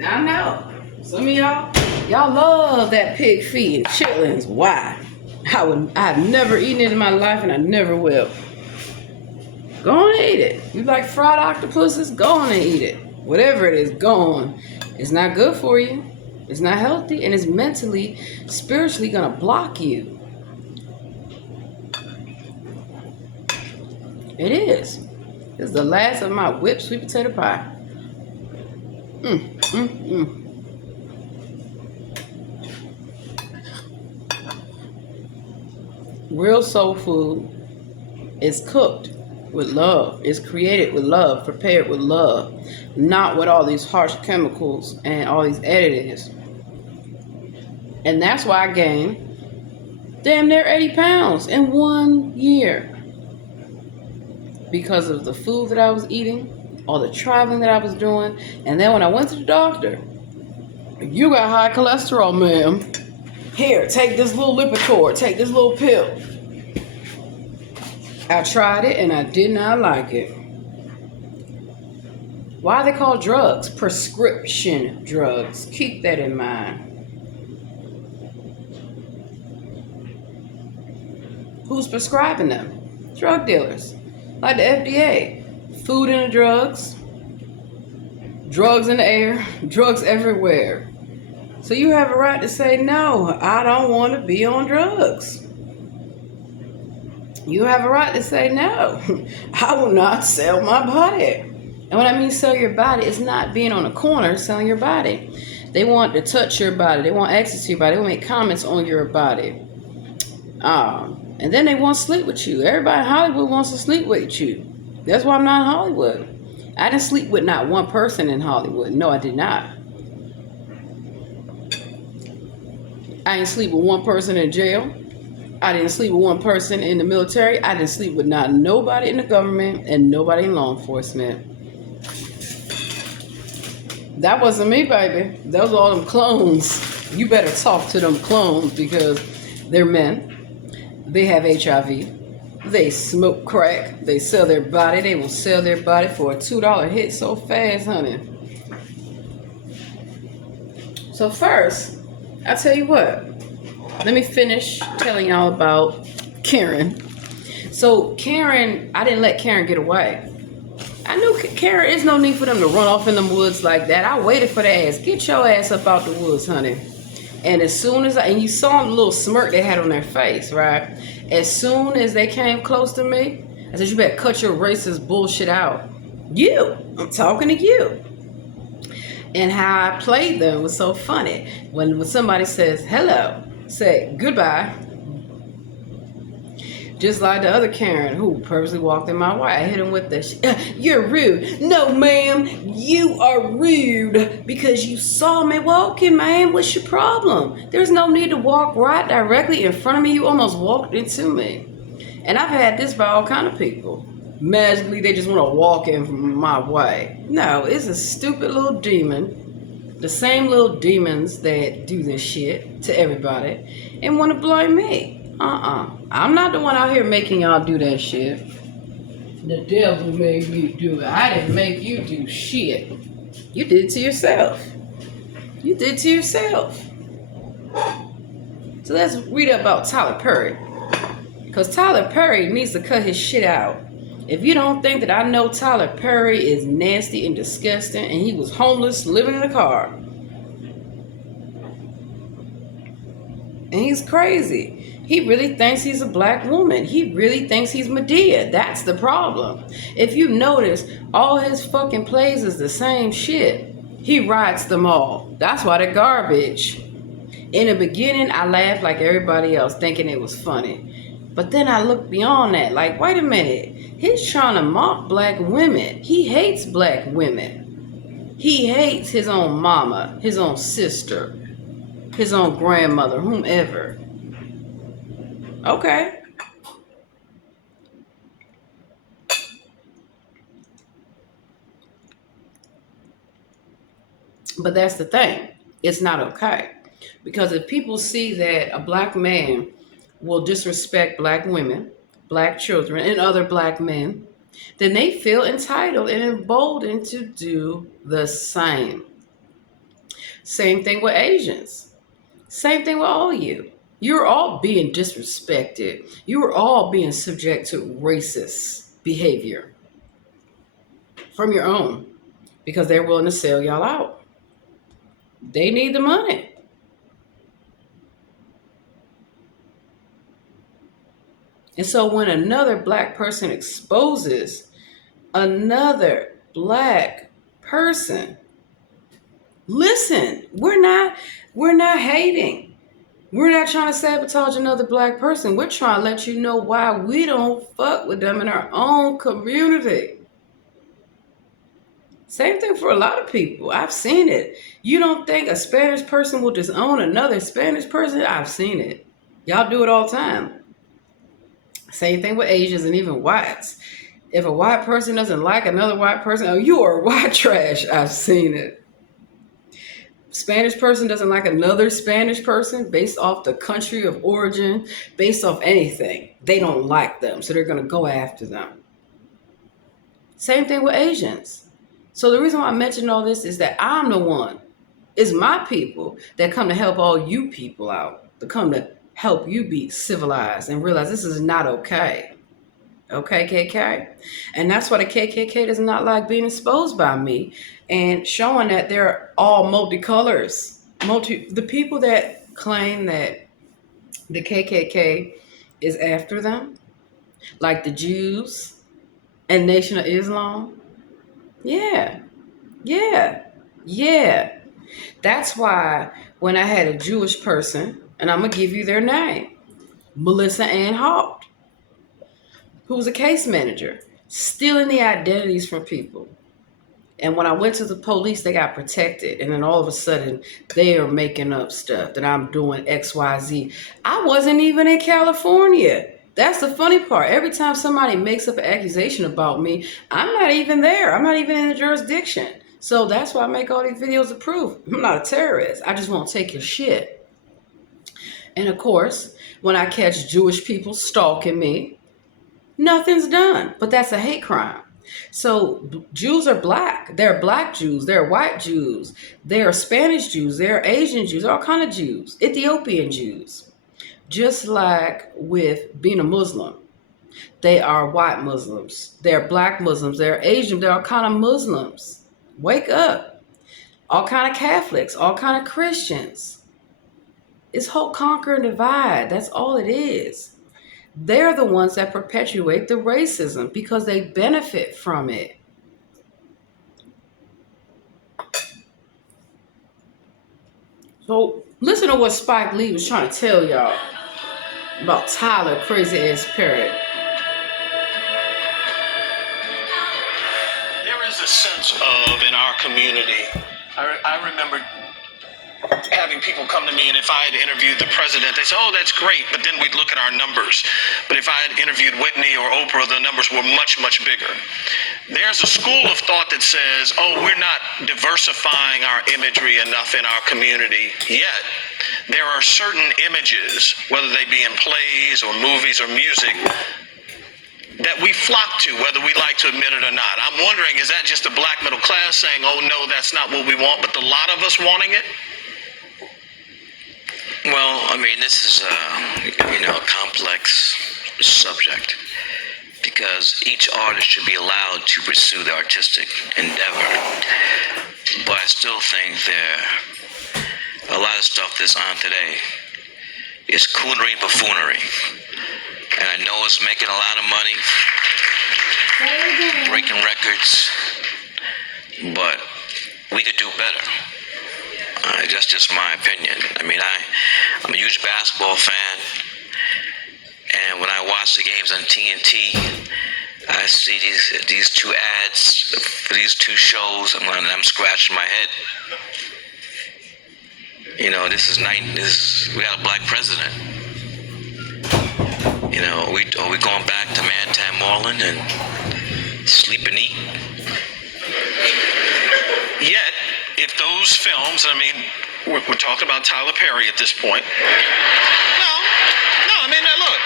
I know. Some of y'all love that pig feet and chitlins. Why? I've never eaten it in my life and I never will. Go on and eat it. You like fried octopuses? Go on and eat it. Whatever it is, go on. It's not good for you. It's not healthy and it's mentally, spiritually gonna block you. It is. This is the last of my whipped sweet potato pie. Mm, mm, mm. Real soul food is cooked with love. It's created with love, prepared with love, not with all these harsh chemicals and all these additives. And that's why I gained damn near 80 pounds in 1 year because of the food that I was eating, all the traveling that I was doing. And then when I went to the doctor, you got high cholesterol, ma'am. Here, take this little Lipitor, take this little pill. I tried it and I did not like it. Why are they called drugs? Prescription drugs. Keep that in mind. Who's prescribing them? Drug dealers, like the FDA. Food in the drugs, drugs in the air, drugs everywhere. So you have a right to say, no, I don't want to be on drugs. You have a right to say, no, I will not sell my body. And when I mean sell your body, it's not being on a corner selling your body. They want to touch your body. They want access to your body. They want to make comments on your body. And then they want to sleep with you. Everybody in Hollywood wants to sleep with you. That's why I'm not in Hollywood. I didn't sleep with not one person in Hollywood. No, I did not. I didn't sleep with one person in jail. I didn't sleep with one person in the military. I didn't sleep with not nobody in the government and nobody in law enforcement. That wasn't me, baby. Those are all them clones. You better talk to them clones because they're men. They have HIV. They smoke crack. They sell their body. They will sell their body for a $2 hit so fast, honey. So first, I'll tell you what. Let me finish telling y'all about Karen. So Karen, I didn't let Karen get away. I knew Karen, there's no need for them to run off in the woods like that. I waited for the ass. Get your ass up out the woods, honey. And as soon as and you saw the little smirk they had on their face, right? As soon as they came close to me, I said, you better cut your racist bullshit out. I'm talking to you. And how I played them was so funny. When somebody says hello, say goodbye. Just like the other Karen who purposely walked in my way. I hit him with the, you're rude. No, ma'am, you are rude because you saw me walking, man. What's your problem? There's no need to walk right directly in front of me. You almost walked into me. And I've had this by all kind of people. Magically, they just want to walk in my way. No, it's a stupid little demon. The same little demons that do this shit to everybody and want to blame me. I'm not the one out here making y'all do that shit. The devil made me do it. I didn't make you do shit. You did it to yourself. You did it to yourself. So let's read about Tyler Perry. Because Tyler Perry needs to cut his shit out. If you don't think that I know Tyler Perry is nasty and disgusting and he was homeless living in a car. And he's crazy. He really thinks he's a black woman. He really thinks he's Madea. That's the problem. If you notice, all his fucking plays is the same shit. He writes them all. That's why they're garbage. In the beginning, I laughed like everybody else, thinking it was funny. But then I looked beyond that, like, wait a minute. He's trying to mock black women. He hates black women. He hates his own mama, his own sister, his own grandmother, whomever. Okay. But that's the thing. It's not okay. Because if people see that a black man will disrespect black women, black children, and other black men, then they feel entitled and emboldened to do the same. Same thing with Asians. Same thing with all you. You're all being disrespected. You are all being subject to racist behavior from your own because they're willing to sell y'all out. They need the money. And so when another black person exposes another black person, Listen, we're not hating. We're not trying to sabotage another black person. We're trying to let you know why we don't fuck with them in our own community. Same thing for a lot of people. I've seen it. You don't think a Spanish person will disown another Spanish person? I've seen it. Y'all do it all the time. Same thing with Asians and even whites. If a white person doesn't like another white person, oh, you are white trash. I've seen it. Spanish person doesn't like another Spanish person based off the country of origin, based off anything. They don't like them, so they're going to go after them. Same thing with Asians. So the reason why I mention all this is that I'm the one. It's my people that come to help all you people out, to come to help you be civilized and realize this is not okay. Okay, KK? And that's why the KKK does not like being exposed by me and showing that they're all multicolors. The people that claim that the KKK is after them, like the Jews and Nation of Islam, yeah. That's why when I had a Jewish person, and I'm going to give you their name, Melissa Ann Hart, who was a case manager, stealing the identities from people. And when I went to the police, they got protected. And then all of a sudden, they are making up stuff that I'm doing XYZ. I wasn't even in California. That's the funny part. Every time somebody makes up an accusation about me, I'm not even there. I'm not even in the jurisdiction. So that's why I make all these videos to prove I'm not a terrorist. I just won't take your shit. And of course, when I catch Jewish people stalking me, nothing's done. But that's a hate crime. So Jews are black. There are black Jews. There are white Jews. There are Spanish Jews. There are Asian Jews. All kind of Jews. Ethiopian Jews. Just like with being a Muslim. They are white Muslims. They're black Muslims. They're Asian. They're all kind of Muslims. Wake up. All kind of Catholics. All kind of Christians. It's whole conquer and divide. That's all it is. They're the ones that perpetuate the racism because they benefit from it. So listen to what Spike Lee was trying to tell y'all about Tyler Crazy Ass Perry. There is a sense of, in our community, I remember having people come to me, and if I had interviewed the president, they say, oh, that's great, but then we'd look at our numbers. But if I had interviewed Whitney or Oprah, the numbers were much, much bigger. There's a school of thought that says, oh, we're not diversifying our imagery enough in our community yet. There are certain images, whether they be in plays or movies or music, that we flock to, whether we like to admit it or not. I'm wondering, is that just a black middle class saying, oh, no, that's not what we want, but a lot of us wanting it? Well, I mean, this is a complex subject because each artist should be allowed to pursue the artistic endeavor. But I still think a lot of stuff that's on today is coonery and buffoonery. And I know it's making a lot of money, breaking records, but we could do better. That's just my opinion. I mean, I'm a huge basketball fan, and when I watch the games on TNT, I see these two ads for these two shows, and I'm scratching my head. You know, we got a black president. You know, are we going back to Mantan Moreland and sleep and eat? Yet, if those films, I mean, we're talking about Tyler Perry at this point. No, I mean, look,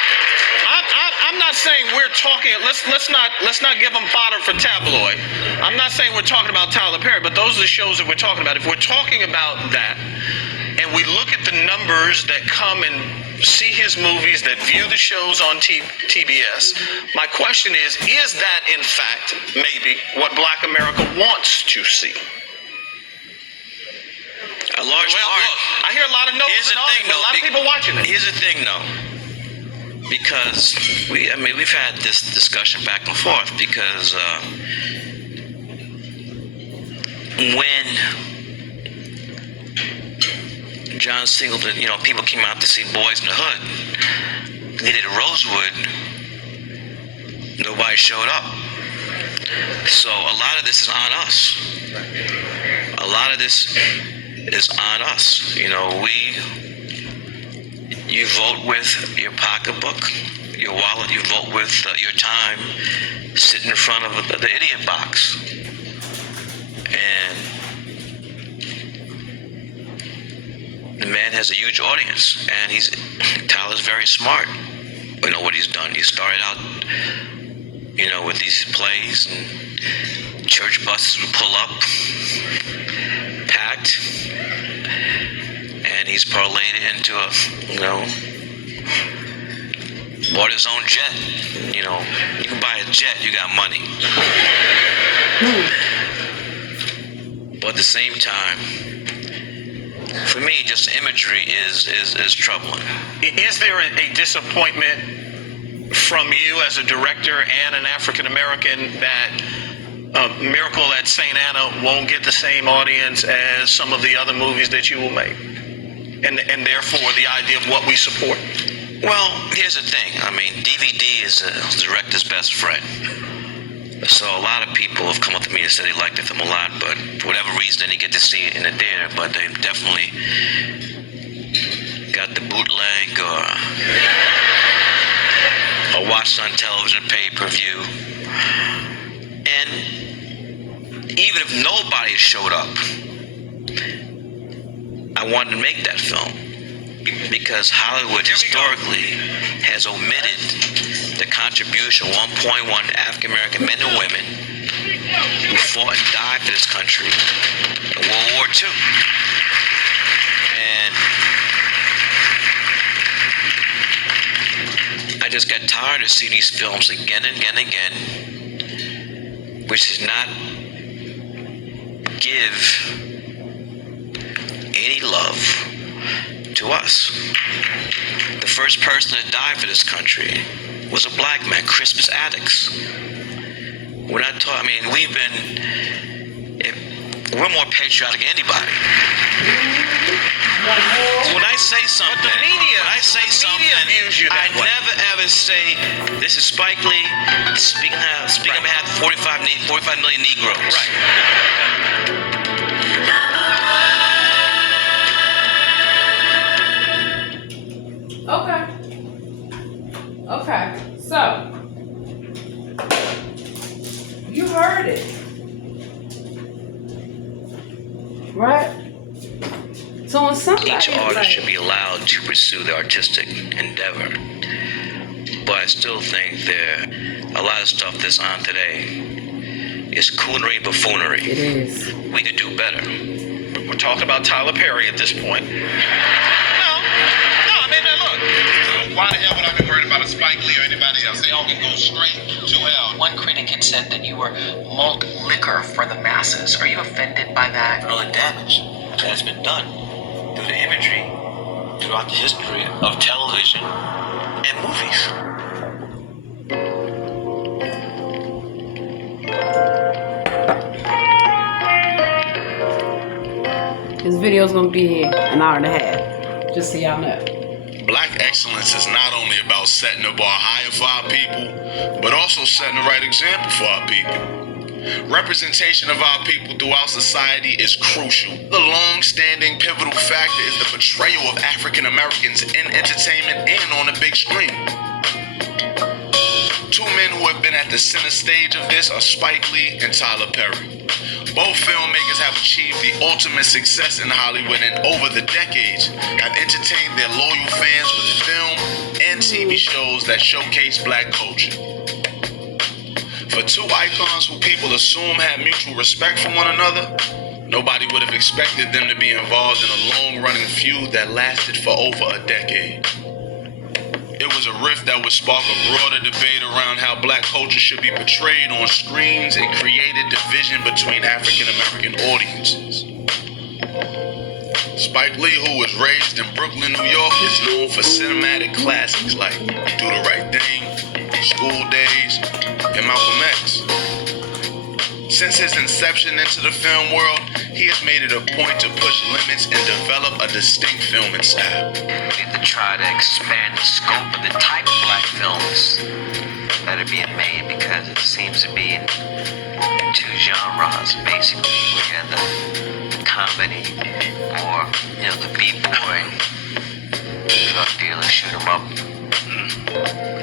I'm not saying we're talking. Let's not give them fodder for tabloid. I'm not saying we're talking about Tyler Perry, but those are the shows that we're talking about. If we're talking about that, and we look at the numbers that come and see his movies, that view the shows on TBS, my question is that in fact maybe what Black America wants to see? A large part. Look, I hear a lot of no's and ahs, but a lot of people watching it. Here's the thing, though, because we've had this discussion back and forth because when John Singleton, people came out to see Boys in the Hood. They did Rosewood. Nobody showed up. So a lot of this is on us. A lot of this is on us. You vote with your pocketbook, your wallet. You vote with your time. Sit in front of the idiot box. And the man has a huge audience, and Tyler's very smart. What he's done. He started out, with these plays, and church buses would pull up, packed, and he's parlayed it into bought his own jet. You can buy a jet, you got money. But at the same time, for me, just the imagery is troubling. Is there a disappointment from you as a director and an African American that Miracle at St. Anna won't get the same audience as some of the other movies that you will make? And therefore the idea of what we support? Well, here's the thing. DVD is a director's best friend. So a lot of people have come up to me and said they liked the film a lot, but for whatever reason they didn't get to see it in the theater, but they definitely got the bootleg or watched on television pay-per-view. And even if nobody showed up, I wanted to make that film because Hollywood historically has omitted the contribution of 1.1 African American men and women who fought and died for this country in World War II. And I just got tired of seeing these films again and again and again, which does not give any love to us. The first person to die for this country was a black man, Crispus Attucks. We're not talking, we're more patriotic than anybody. When I say something, I never ever say, this is Spike Lee, speaking on behalf of 45 million Negroes. Right. Okay, so you heard it, right? So when somebody each artist should be allowed to pursue their artistic endeavor, but I still think a lot of stuff that's on today is coonery and buffoonery. It is. We could do better. We're talking about Tyler Perry at this point. No, look. Why the hell would I be worried about a Spike Lee or anybody else? They all can go straight to hell. One critic had said that you were malt liquor for the masses. Are you offended by that? All the damage that has been done through the imagery throughout the history of television and movies. This video is gonna be an hour and a half, just so y'all know. Black excellence is not only about setting the bar higher for our people, but also setting the right example for our people. Representation of our people throughout society is crucial. The long-standing pivotal factor is the portrayal of African Americans in entertainment and on the big screen. Two men who have been at the center stage of this are Spike Lee and Tyler Perry. Both filmmakers have achieved the ultimate success in Hollywood and over the decades have entertained their loyal fans with film and TV shows that showcase black culture. For two icons who people assume had mutual respect for one another, nobody would have expected them to be involved in a long-running feud that lasted for over a decade. It was a rift that would spark a broader debate around how black culture should be portrayed on screens and created division between African American audiences. Spike Lee, who was raised in Brooklyn, New York, is known for cinematic classics like Do the Right Thing, School Days, and Malcolm X. Since his inception into the film world, he has made it a point to push limits and develop a distinct filming style. We need to try to expand the scope of the type of black films that are being made, because it seems to be in two genres. Basically, we have the comedy, or the B-boy, drug dealer, shoot 'em up,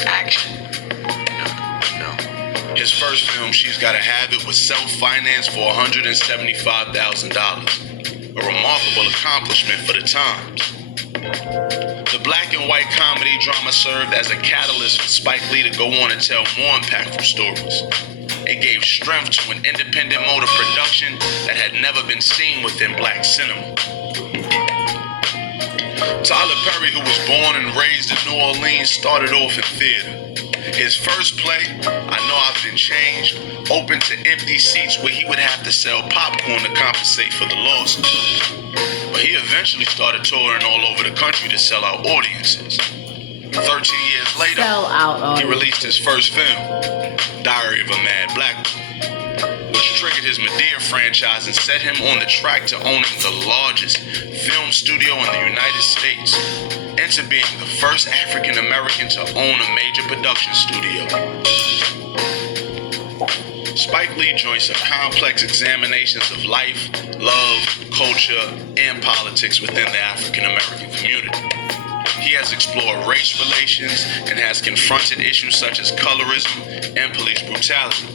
action. His first film, She's Gotta Have It, was self-financed for $175,000, a remarkable accomplishment for the times. The black and white comedy drama served as a catalyst for Spike Lee to go on and tell more impactful stories. It gave strength to an independent mode of production that had never been seen within black cinema. Tyler Perry, who was born and raised in New Orleans, started off in theater. His first play, I Know I've Been Changed, opened to empty seats where he would have to sell popcorn to compensate for the losses. But he eventually started touring all over the country to sell out audiences. 13 years later, he released his first film, Diary of a Mad Black Woman, which triggered his Madea franchise and set him on the track to owning the largest film studio in the United States, and to being the first African American to own a major production studio. Spike Lee joints are complex examinations of life, love, culture, and politics within the African American community. He has explored race relations and has confronted issues such as colorism and police brutality.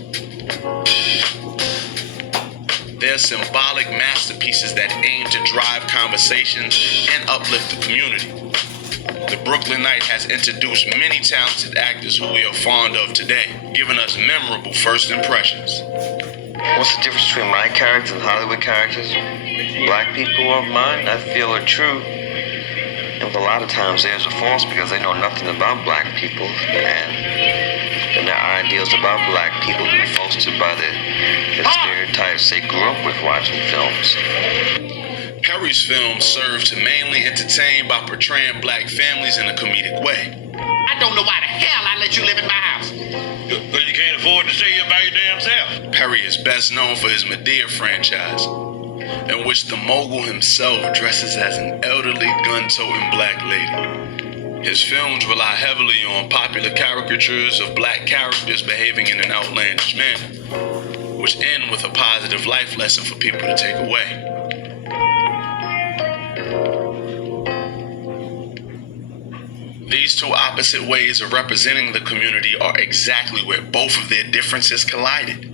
They're symbolic masterpieces that aim to drive conversations and uplift the community. The Brooklynite has introduced many talented actors who we are fond of today, giving us memorable first impressions. What's the difference between my characters and Hollywood characters? Black people of mine, I feel, are true. And a lot of times there's a false, because they know nothing about black people, and their ideals about black people are fostered by the stereotypes they grew up with watching films. Perry's films serve to mainly entertain by portraying black families in a comedic way. I don't know why the hell I let you live in my house. Because you can't afford to stay here by your damn self. Perry is best known for his Madea franchise, in which the mogul himself dresses as an elderly gun-toting black lady. His films rely heavily on popular caricatures of black characters behaving in an outlandish manner, which end with a positive life lesson for people to take away. These two opposite ways of representing the community are exactly where both of their differences collided.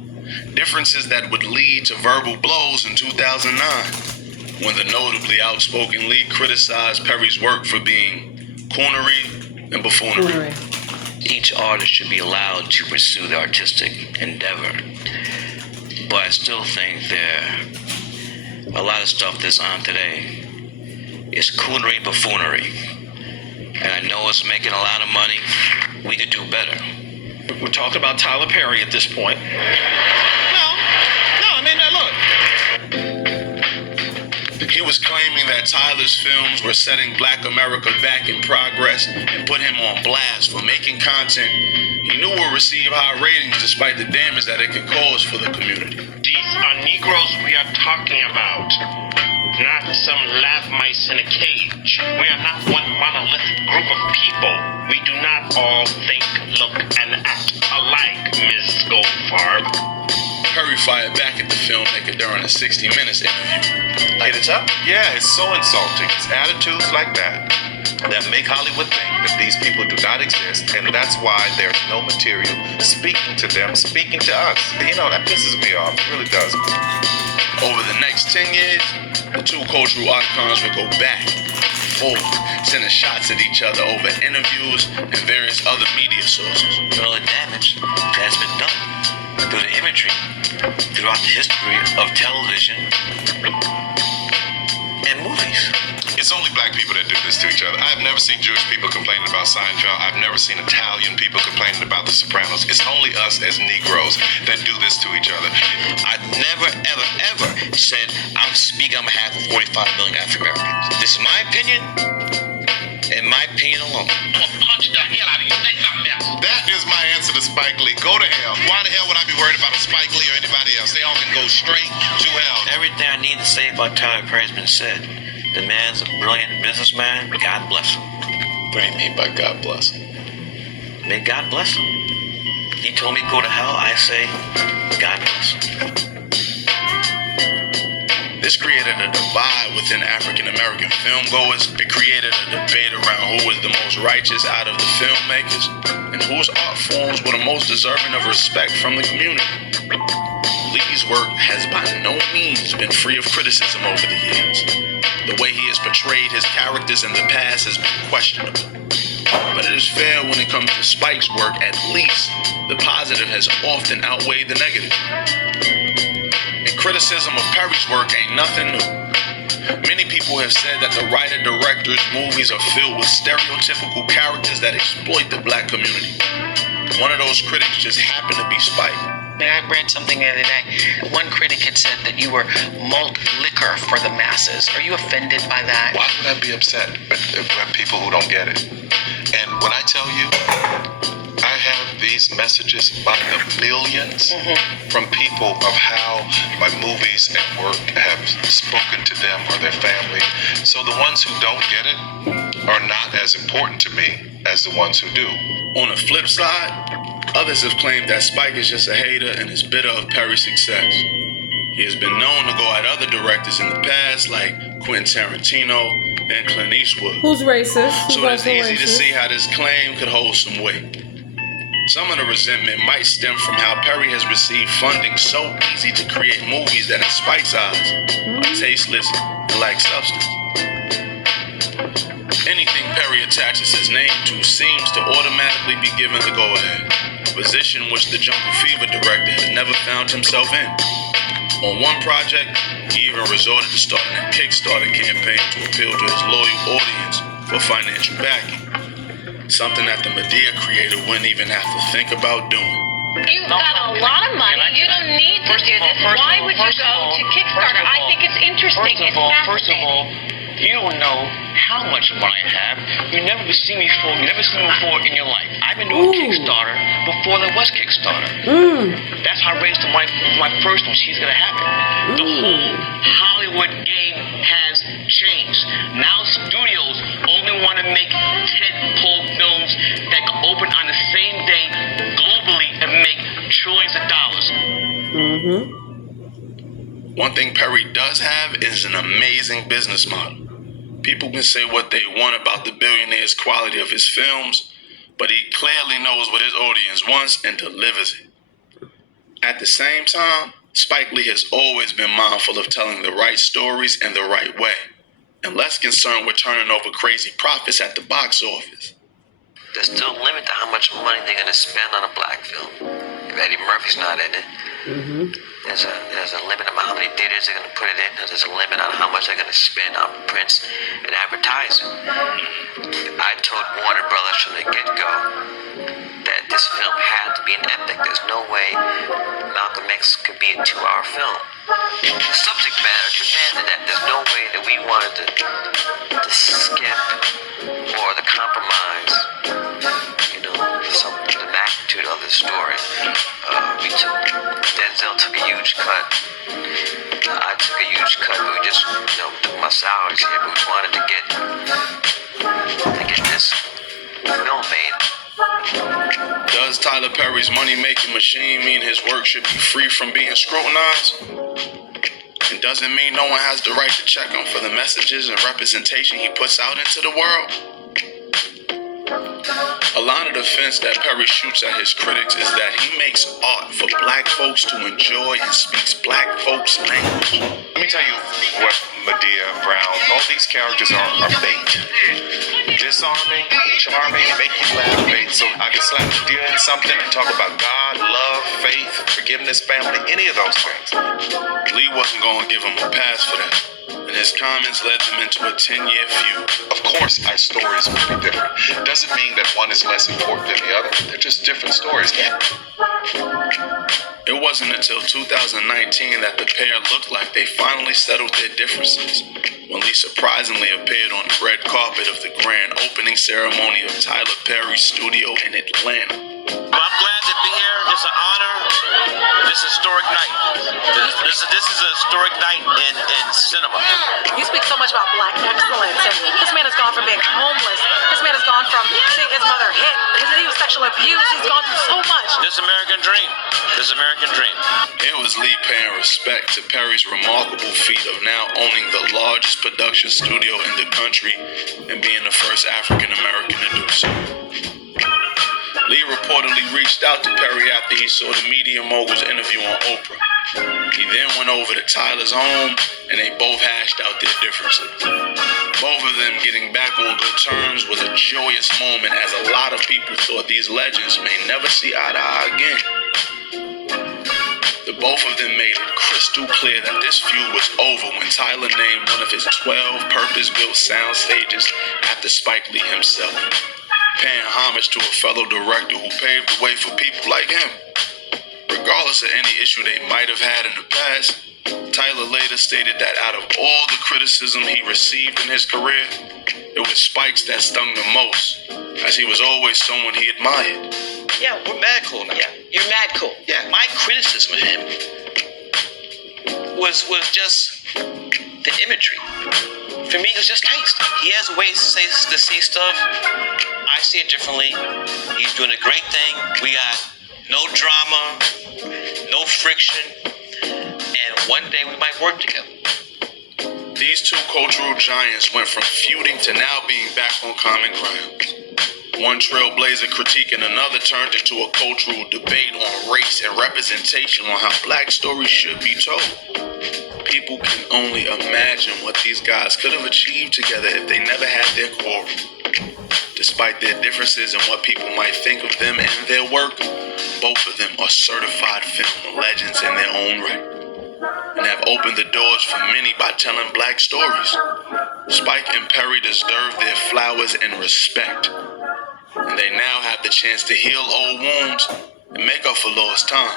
Differences that would lead to verbal blows in 2009, when the notably outspoken Lee criticized Perry's work for being cornery and buffoonery. Each artist should be allowed to pursue their artistic endeavor, but I still think a lot of stuff that's on today is coonery, buffoonery. And I know it's making a lot of money. We could do better. We're talking about Tyler Perry at this point. He was claiming that Tyler's films were setting Black America back in progress and put him on blast for making content he knew would receive high ratings despite the damage that it could cause for the community. These are Negroes we are talking about, not some lab mice in a cage. We are not one monolithic group of people. We do not all think, look, and act alike, Ms. Goldfarb. Perry fired back at the filmmaker during a 60 Minutes interview. Light it up? Yeah, it's so insulting. It's attitudes like that make Hollywood think that these people do not exist, and that's why there's no material speaking to them, speaking to us. You know, that pisses me off. It really does. Over the next 10 years, the two cultural icons would go back and forth, sending shots at each other over interviews and various other media sources. All the damage has been done through the imagery throughout the history of television and movies. It's only black people that do this to each other. I've never seen Jewish people complaining about Seinfeld. I've never seen Italian people complaining about The Sopranos. It's only us as Negroes that do this to each other. I've never, ever, ever said I'm speaking on behalf of 45 million African Americans. This is my opinion, and my opinion alone. I'm gonna punch the hell out of you. Think about that. That is my answer to with Spike Lee. Go to hell. Why the hell would I be worried about a Spike Lee or anybody else? They all can go straight to hell. Everything I need to say about Tyler Perry's been said. The man's a brilliant businessman. God bless him. What do you mean by God bless him? May God bless him. He told me to go to hell. I say, God bless him. This created a divide within African American filmgoers. It created a debate around who was the most righteous out of the filmmakers and whose art forms were the most deserving of respect from the community. Lee's work has by no means been free of criticism over the years. The way he has portrayed his characters in the past has been questionable. But it is fair when it comes to Spike's work, at least the positive has often outweighed the negative. And criticism of Perry's work ain't nothing new. Many people have said that the writer-director's movies are filled with stereotypical characters that exploit the black community. One of those critics just happened to be Spike. I read something the other day. One critic had said that you were malt liquor for the masses. Are you offended by that? Why would I be upset with people who don't get it? And when I tell you, I have these messages by the millions from people of how my movies and work have spoken to them or their family. So the ones who don't get it are not as important to me as the ones who do. On the flip side, others have claimed that Spike is just a hater and is bitter of Perry's success. He has been known to go at other directors in the past, like Quentin Tarantino and Clint Eastwood. Who's racist? So it's easy to see how this claim could hold some weight. Some of the resentment might stem from how Perry has received funding so easy to create movies that in Spike's eyes are tasteless and lack substance. Anything Perry attaches his name to seems to automatically be given the go-ahead, a position which the Jungle Fever director has never found himself in. On one project, he even resorted to starting a Kickstarter campaign to appeal to his loyal audience for financial backing, something that the Medea creator wouldn't even have to think about doing. You've got a lot of money. You don't need to do this. Why would you go to Kickstarter? I think it's interesting. It's fascinating. First of all, you don't know how much money I have. You never seen me before. You never seen me before in your life. I've been doing Kickstarter before there was Kickstarter. That's how I raised the money for my first one. She's gonna have it. The whole Hollywood game has changed. Now studios only want to make tentpole films that can open on the same day globally and make trillions of dollars. One thing Perry does have is an amazing business model. People can say what they want about the billionaire's quality of his films, but he clearly knows what his audience wants and delivers it. At the same time, Spike Lee has always been mindful of telling the right stories in the right way, and less concerned with turning over crazy profits at the box office. There's still a limit to how much money they're going to spend on a black film. If Eddie Murphy's not in it, there's a limit on how many theaters they're going to put it in. There's a limit on how much they're going to spend on prints and advertising. I told Warner Brothers from the get-go that this film had to be an epic. There's no way Malcolm X could be a 2-hour film. The subject matter demanded that. There's no way that we wanted to skip or the compromise, the magnitude of the story. Denzel took a huge cut. I took a huge cut, but we just, took my salaries here, but we wanted to get this film made. Does Tyler Perry's money-making machine mean his work should be free from being scrutinized? It doesn't mean no one has the right to check him for the messages and representation he puts out into the world. A line of defense that Perry shoots at his critics is that he makes art for black folks to enjoy and speaks black folks' language. Let me tell you what Medea, Brown, all these characters are bait. Disarming, charming, make you laugh bait. So I can slap Medea in something and talk about God, love, faith, forgiveness, family, any of those things. Lee wasn't going to give him a pass for that, and his comments led them into a 10-year feud. Of course, our stories will be different. Doesn't mean that one is less important than the other. They're just different stories. It wasn't until 2019 that the pair looked like they finally settled their differences, when Lee surprisingly appeared on the red carpet of the grand opening ceremony of Tyler Perry's studio in Atlanta. I'm glad that This is a historic night in cinema. You speak so much about black excellence, and this man has gone from being homeless. This man has gone from seeing his mother hit. He was sexually abused. He's gone through so much. This American dream. This American dream. It was Lee paying respect to Perry's remarkable feat of now owning the largest production studio in the country and being the first African American to do so. Lee reportedly reached out to Perry after he saw the media mogul's interview on Oprah. He then went over to Tyler's home and they both hashed out their differences. Both of them getting back on good terms was a joyous moment, as a lot of people thought these legends may never see eye to eye again. The both of them made it crystal clear that this feud was over when Tyler named one of his 12 purpose-built sound stages after Spike Lee himself, paying homage to a fellow director who paved the way for people like him. Regardless of any issue they might have had in the past, Tyler later stated that out of all the criticism he received in his career, it was Spike's that stung the most, as he was always someone he admired. Yeah, we're mad cool now. Yeah, you're mad cool. Yeah, my criticism of him was just the imagery. For me, it was just taste. He has ways to see stuff. I see it differently. He's doing a great thing. We got no drama, no friction, and one day we might work together. These two cultural giants went from feuding to now being back on common ground. One trailblazer critiquing another turned into a cultural debate on race and representation on how black stories should be told. People can only imagine what these guys could have achieved together if they never had their quarrel. Despite their differences and what people might think of them and their work, both of them are certified film legends in their own right, and have opened the doors for many by telling black stories. Spike and Perry deserve their flowers and respect, and they now have the chance to heal old wounds and make up for lost time.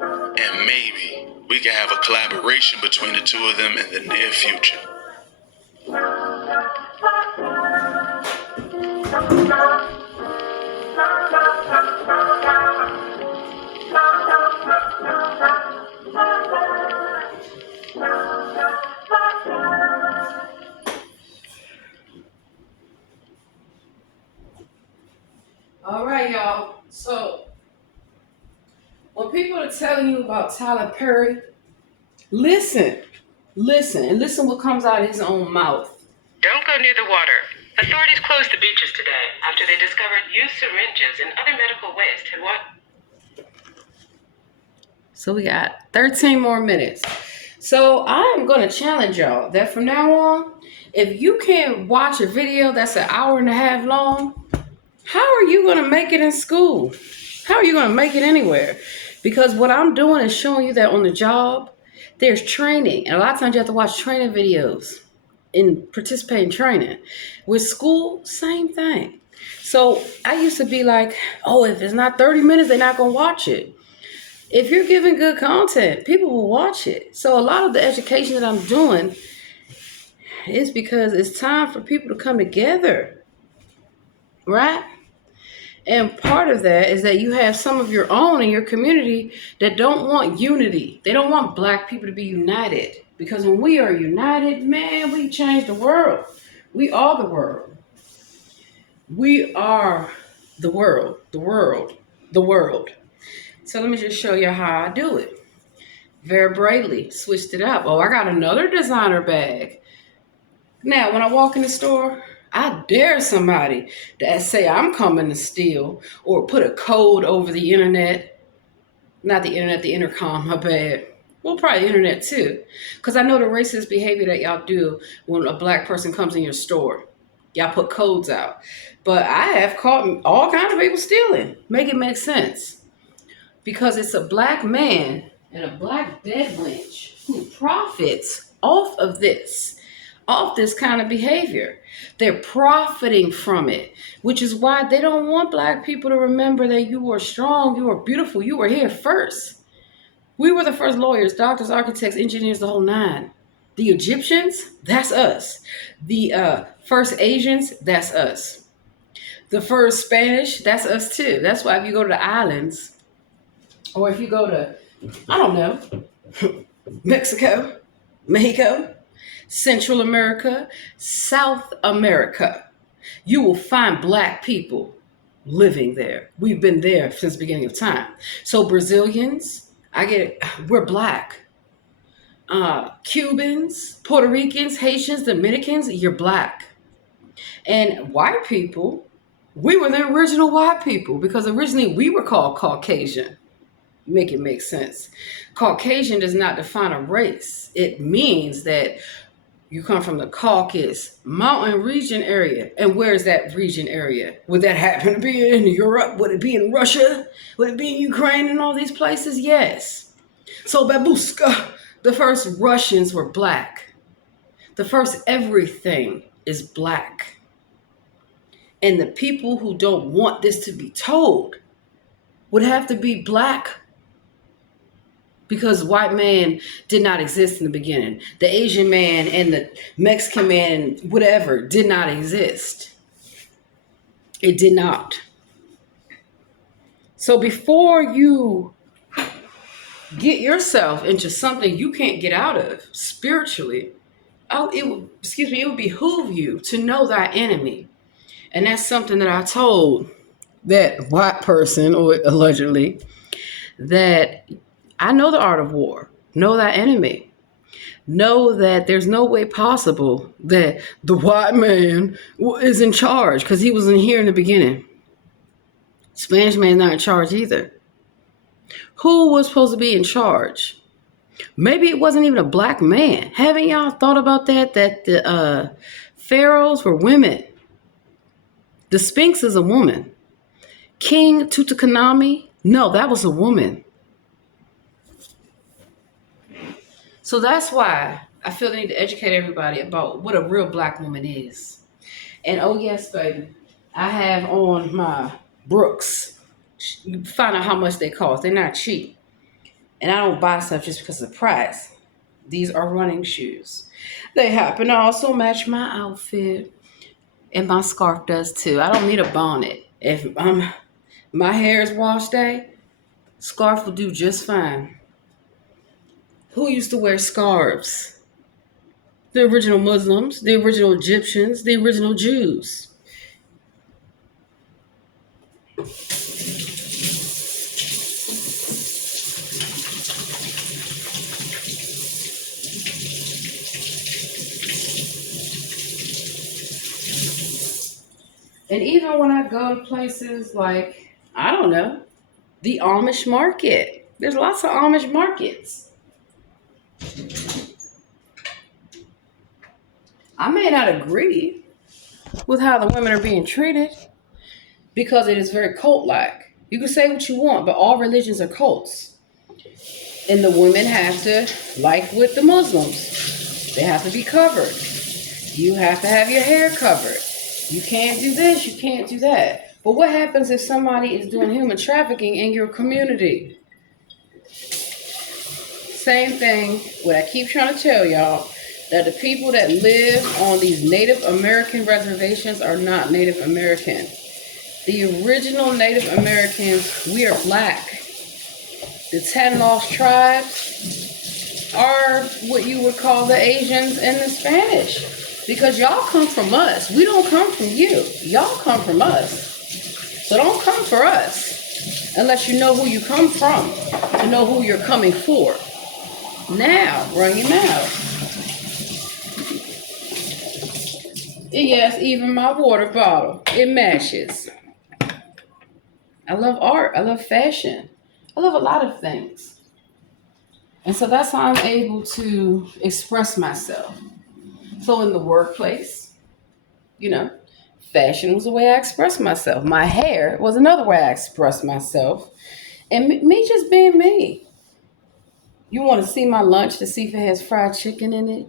And maybe we can have a collaboration between the two of them in the near future. All right, y'all. So, when people are telling you about Tyler Perry, listen, and listen what comes out of his own mouth. Don't go near the water. Authorities closed the beaches today after they discovered used syringes and other medical waste had what? So we got 13 more minutes. So I'm going to challenge y'all that from now on, if you can't watch a video that's an hour and a half long, how are you going to make it in school? How are you going to make it anywhere? Because what I'm doing is showing you that on the job, there's training. And a lot of times you have to watch training videos and participate in training. With school, same thing. So I used to be like, oh, if it's not 30 minutes, they're not going to watch it. If you're giving good content, people will watch it. So a lot of the education that I'm doing is because it's time for people to come together, right? And part of that is that you have some of your own in your community that don't want unity. They don't want black people to be united. Because when we are united, man, we change the world. We are the world. We are the world, the world, the world. So let me just show you how I do it. Vera Bradley switched it up. Oh, I got another designer bag. Now, when I walk in the store, I dare somebody that say I'm coming to steal or put a code over the internet. Not the internet, the intercom, my bad. Well, probably the internet too. Because I know the racist behavior that y'all do when a black person comes in your store. Y'all put codes out. But I have caught all kinds of people stealing. Make it make sense. Because it's a black man and a black dead wench who profits off of this kind of behavior. They're profiting from it, which is why they don't want black people to remember that you are strong, you are beautiful, you were here first. We were the first lawyers, doctors, architects, engineers, the whole nine. The Egyptians, that's us. The first Asians, that's us. The first Spanish, that's us too. That's why if you go to the islands, or if you go to, I don't know, Mexico, Central America, South America. You will find black people living there. We've been there since the beginning of time. So Brazilians, I get it, we're black. Cubans, Puerto Ricans, Haitians, Dominicans, you're black. And white people, we were the original white people because originally we were called Caucasian. Make it make sense. Caucasian does not define a race. It means that you come from the Caucasus mountain region area. And where is that region area? Would that happen to be in Europe? Would it be in Russia? Would it be in Ukraine and all these places? Yes. So babushka, the first Russians were black. The first everything is black. And the people who don't want this to be told would have to be black. Because white man did not exist in the beginning. The Asian man and the Mexican man, whatever, did not exist. It did not. So before you get yourself into something you can't get out of spiritually, it would behoove you to know thy enemy. And that's something that I told that white person, or allegedly, that I know the art of war. Know thy enemy. Know that there's no way possible that the white man is in charge because he wasn't here in the beginning. Spanish man's not in charge either. Who was supposed to be in charge? Maybe it wasn't even a black man. Haven't y'all thought about that? That the pharaohs were women. The Sphinx is a woman. King Tutankhamun, no, that was a woman. So that's why I feel the need to educate everybody about what a real black woman is. And oh yes, baby, I have on my Brooks. You can find out how much they cost. They're not cheap. And I don't buy stuff just because of the price. These are running shoes. They happen to also match my outfit. And my scarf does too. I don't need a bonnet. If my hair is washed day, scarf will do just fine. Who used to wear scarves? The original Muslims, the original Egyptians, the original Jews. And even when I go to places like, I don't know, the Amish market. There's lots of Amish markets. I may not agree with how the women are being treated because it is very cult-like. You can say what you want, but all religions are cults. And the women have to, like with the Muslims, they have to be covered. You have to have your hair covered. You can't do this, you can't do that. But what happens if somebody is doing human trafficking in your community? Same thing, what I keep trying to tell y'all, that the people that live on these Native American reservations are not Native American. The original Native Americans, we are black. The 10 lost tribes are what you would call the Asians and the Spanish. Because y'all come from us. We don't come from you. Y'all come from us. So don't come for us unless you know who you come from, to know who you're coming for. Now, run your mouth. Yes, even my water bottle, it matches. I love art. I love fashion. I love a lot of things. And so that's how I'm able to express myself. So in the workplace, fashion was the way I expressed myself. My hair was another way I expressed myself. And me just being me. You want to see my lunch to see if it has fried chicken in it?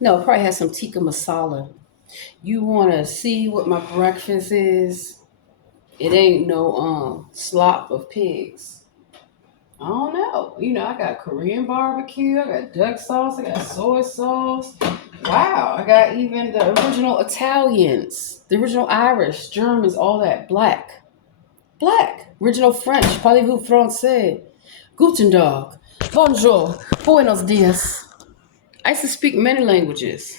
No, it probably has some tikka masala. You want to see what my breakfast is? It ain't no slop of pigs. I don't know. I got Korean barbecue. I got duck sauce. I got soy sauce. Wow. I got even the original Italians, the original Irish, Germans, all that. Black. Original French. Parlez-vous français? Guten Tag, bonjour, buenos dias. I used to speak many languages.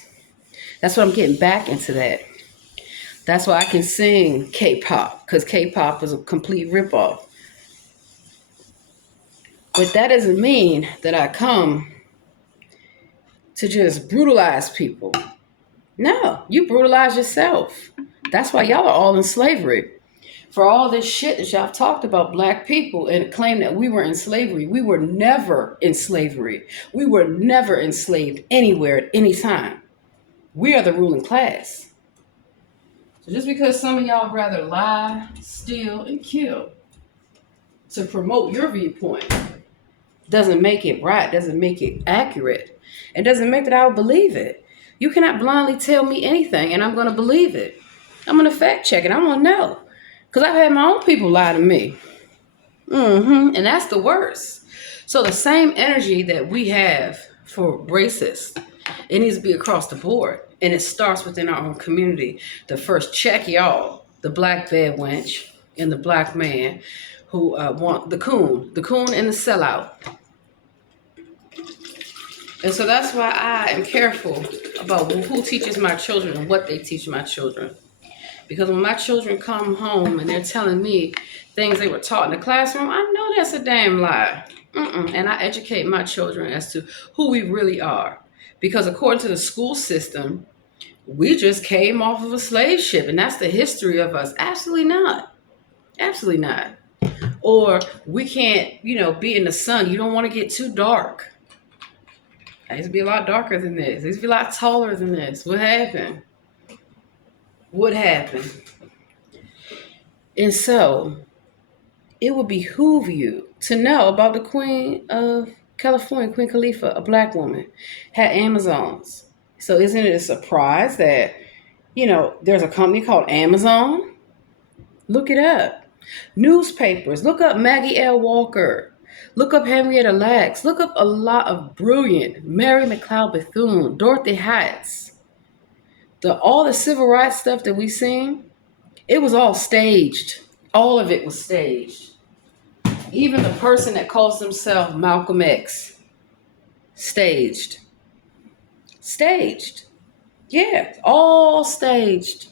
That's why I'm getting back into that. That's why I can sing K-pop, because K-pop is a complete ripoff. But that doesn't mean that I come to just brutalize people. No, you brutalize yourself. That's why y'all are all in slavery. For all this shit that y'all talked about black people and claim that we were in slavery, we were never in slavery. We were never enslaved anywhere at any time. We are the ruling class. So just because some of y'all rather lie, steal, and kill to promote your viewpoint doesn't make it right, doesn't make it accurate, and doesn't make that I will believe it. You cannot blindly tell me anything and I'm going to believe it. I'm going to fact check it. I want to know. Because I've had my own people lie to me. And that's the worst. So the same energy that we have for racists, it needs to be across the board. And it starts within our own community. The first check y'all, the black bed wench and the black man who want the coon and the sellout. And so that's why I am careful about who teaches my children and what they teach my children. Because when my children come home and they're telling me things they were taught in the classroom, I know that's a damn lie. And I educate my children as to who we really are. Because according to the school system, we just came off of a slave ship, and that's the history of us. Absolutely not. Absolutely not. Or we can't, be in the sun. You don't want to get too dark. I used to be a lot darker than this. I used to be a lot taller than this. What happened? What happened? And so it would behoove you to know about the Queen of California, Queen Khalifa, a black woman, had Amazons. So isn't it a surprise that, there's a company called Amazon? Look it up. Newspapers. Look up Maggie L. Walker. Look up Henrietta Lacks. Look up a lot of brilliant Mary McLeod Bethune, Dorothy Heights. All the civil rights stuff that we seen, it was all staged. All of it was staged. Even the person that calls himself Malcolm X, staged. Staged. Yeah, all staged.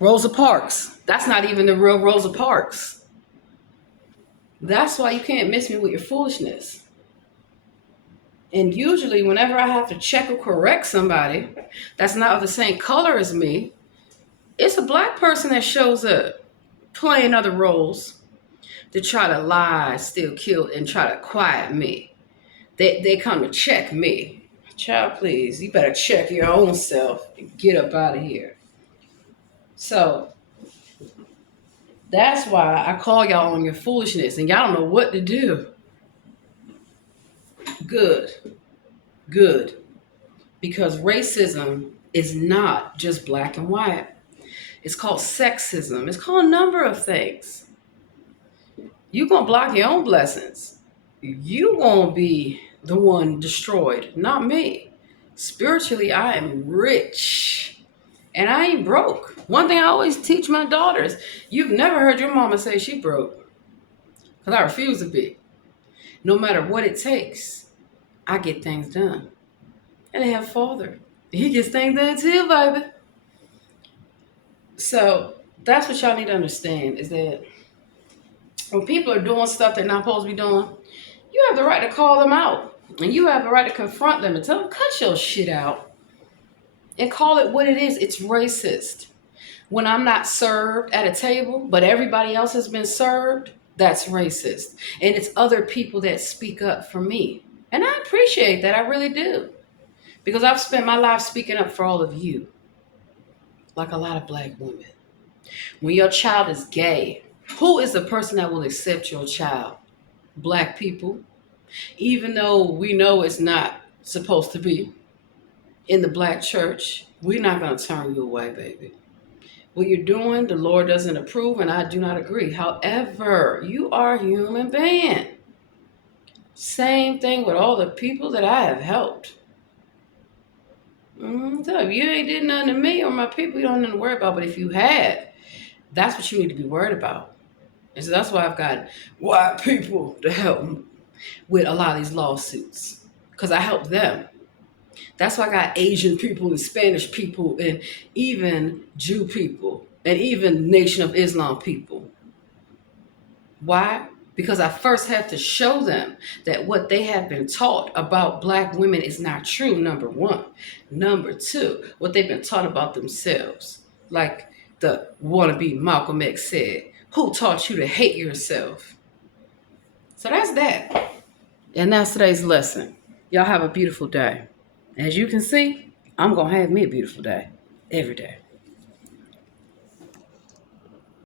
Rosa Parks, that's not even the real Rosa Parks. That's why you can't miss me with your foolishness. And usually whenever I have to check or correct somebody that's not of the same color as me, it's a black person that shows up playing other roles to try to lie, steal, kill, and try to quiet me. They come to check me. Child, please, you better check your own self and get up out of here. So that's why I call y'all on your foolishness and y'all don't know what to do. Good. Because racism is not just black and white. It's called sexism. It's called a number of things. You're going to block your own blessings. You're going to be the one destroyed, not me. Spiritually, I am rich. And I ain't broke. One thing I always teach my daughters, you've never heard your mama say she broke. Because I refuse to be. No matter what it takes, I get things done. And they have a father. He gets things done too, baby. So that's what y'all need to understand is that when people are doing stuff they're not supposed to be doing, you have the right to call them out. And you have the right to confront them and tell them, cut your shit out. And call it what it is. It's racist. When I'm not served at a table, but everybody else has been served, that's racist. And it's other people that speak up for me. And I appreciate that. I really do. Because I've spent my life speaking up for all of you. Like a lot of black women. When your child is gay, who is the person that will accept your child? Black people. Even though we know it's not supposed to be. In the black church, we're not going to turn you away, baby. What you're doing, the Lord doesn't approve, and I do not agree. However, you are a human being. Same thing with all the people that I have helped. So if you ain't did nothing to me or my people, you don't have nothing to worry about. But if you had, that's what you need to be worried about. And so that's why I've got white people to help with a lot of these lawsuits, because I help them. That's why I got Asian people and Spanish people and even Jew people and even Nation of Islam people. Why? Because I first have to show them that what they have been taught about black women is not true, number one. Number two, what they've been taught about themselves. Like the wannabe Malcolm X said, who taught you to hate yourself? So that's that. And that's today's lesson. Y'all have a beautiful day. As you can see, I'm going to have me a beautiful day every day.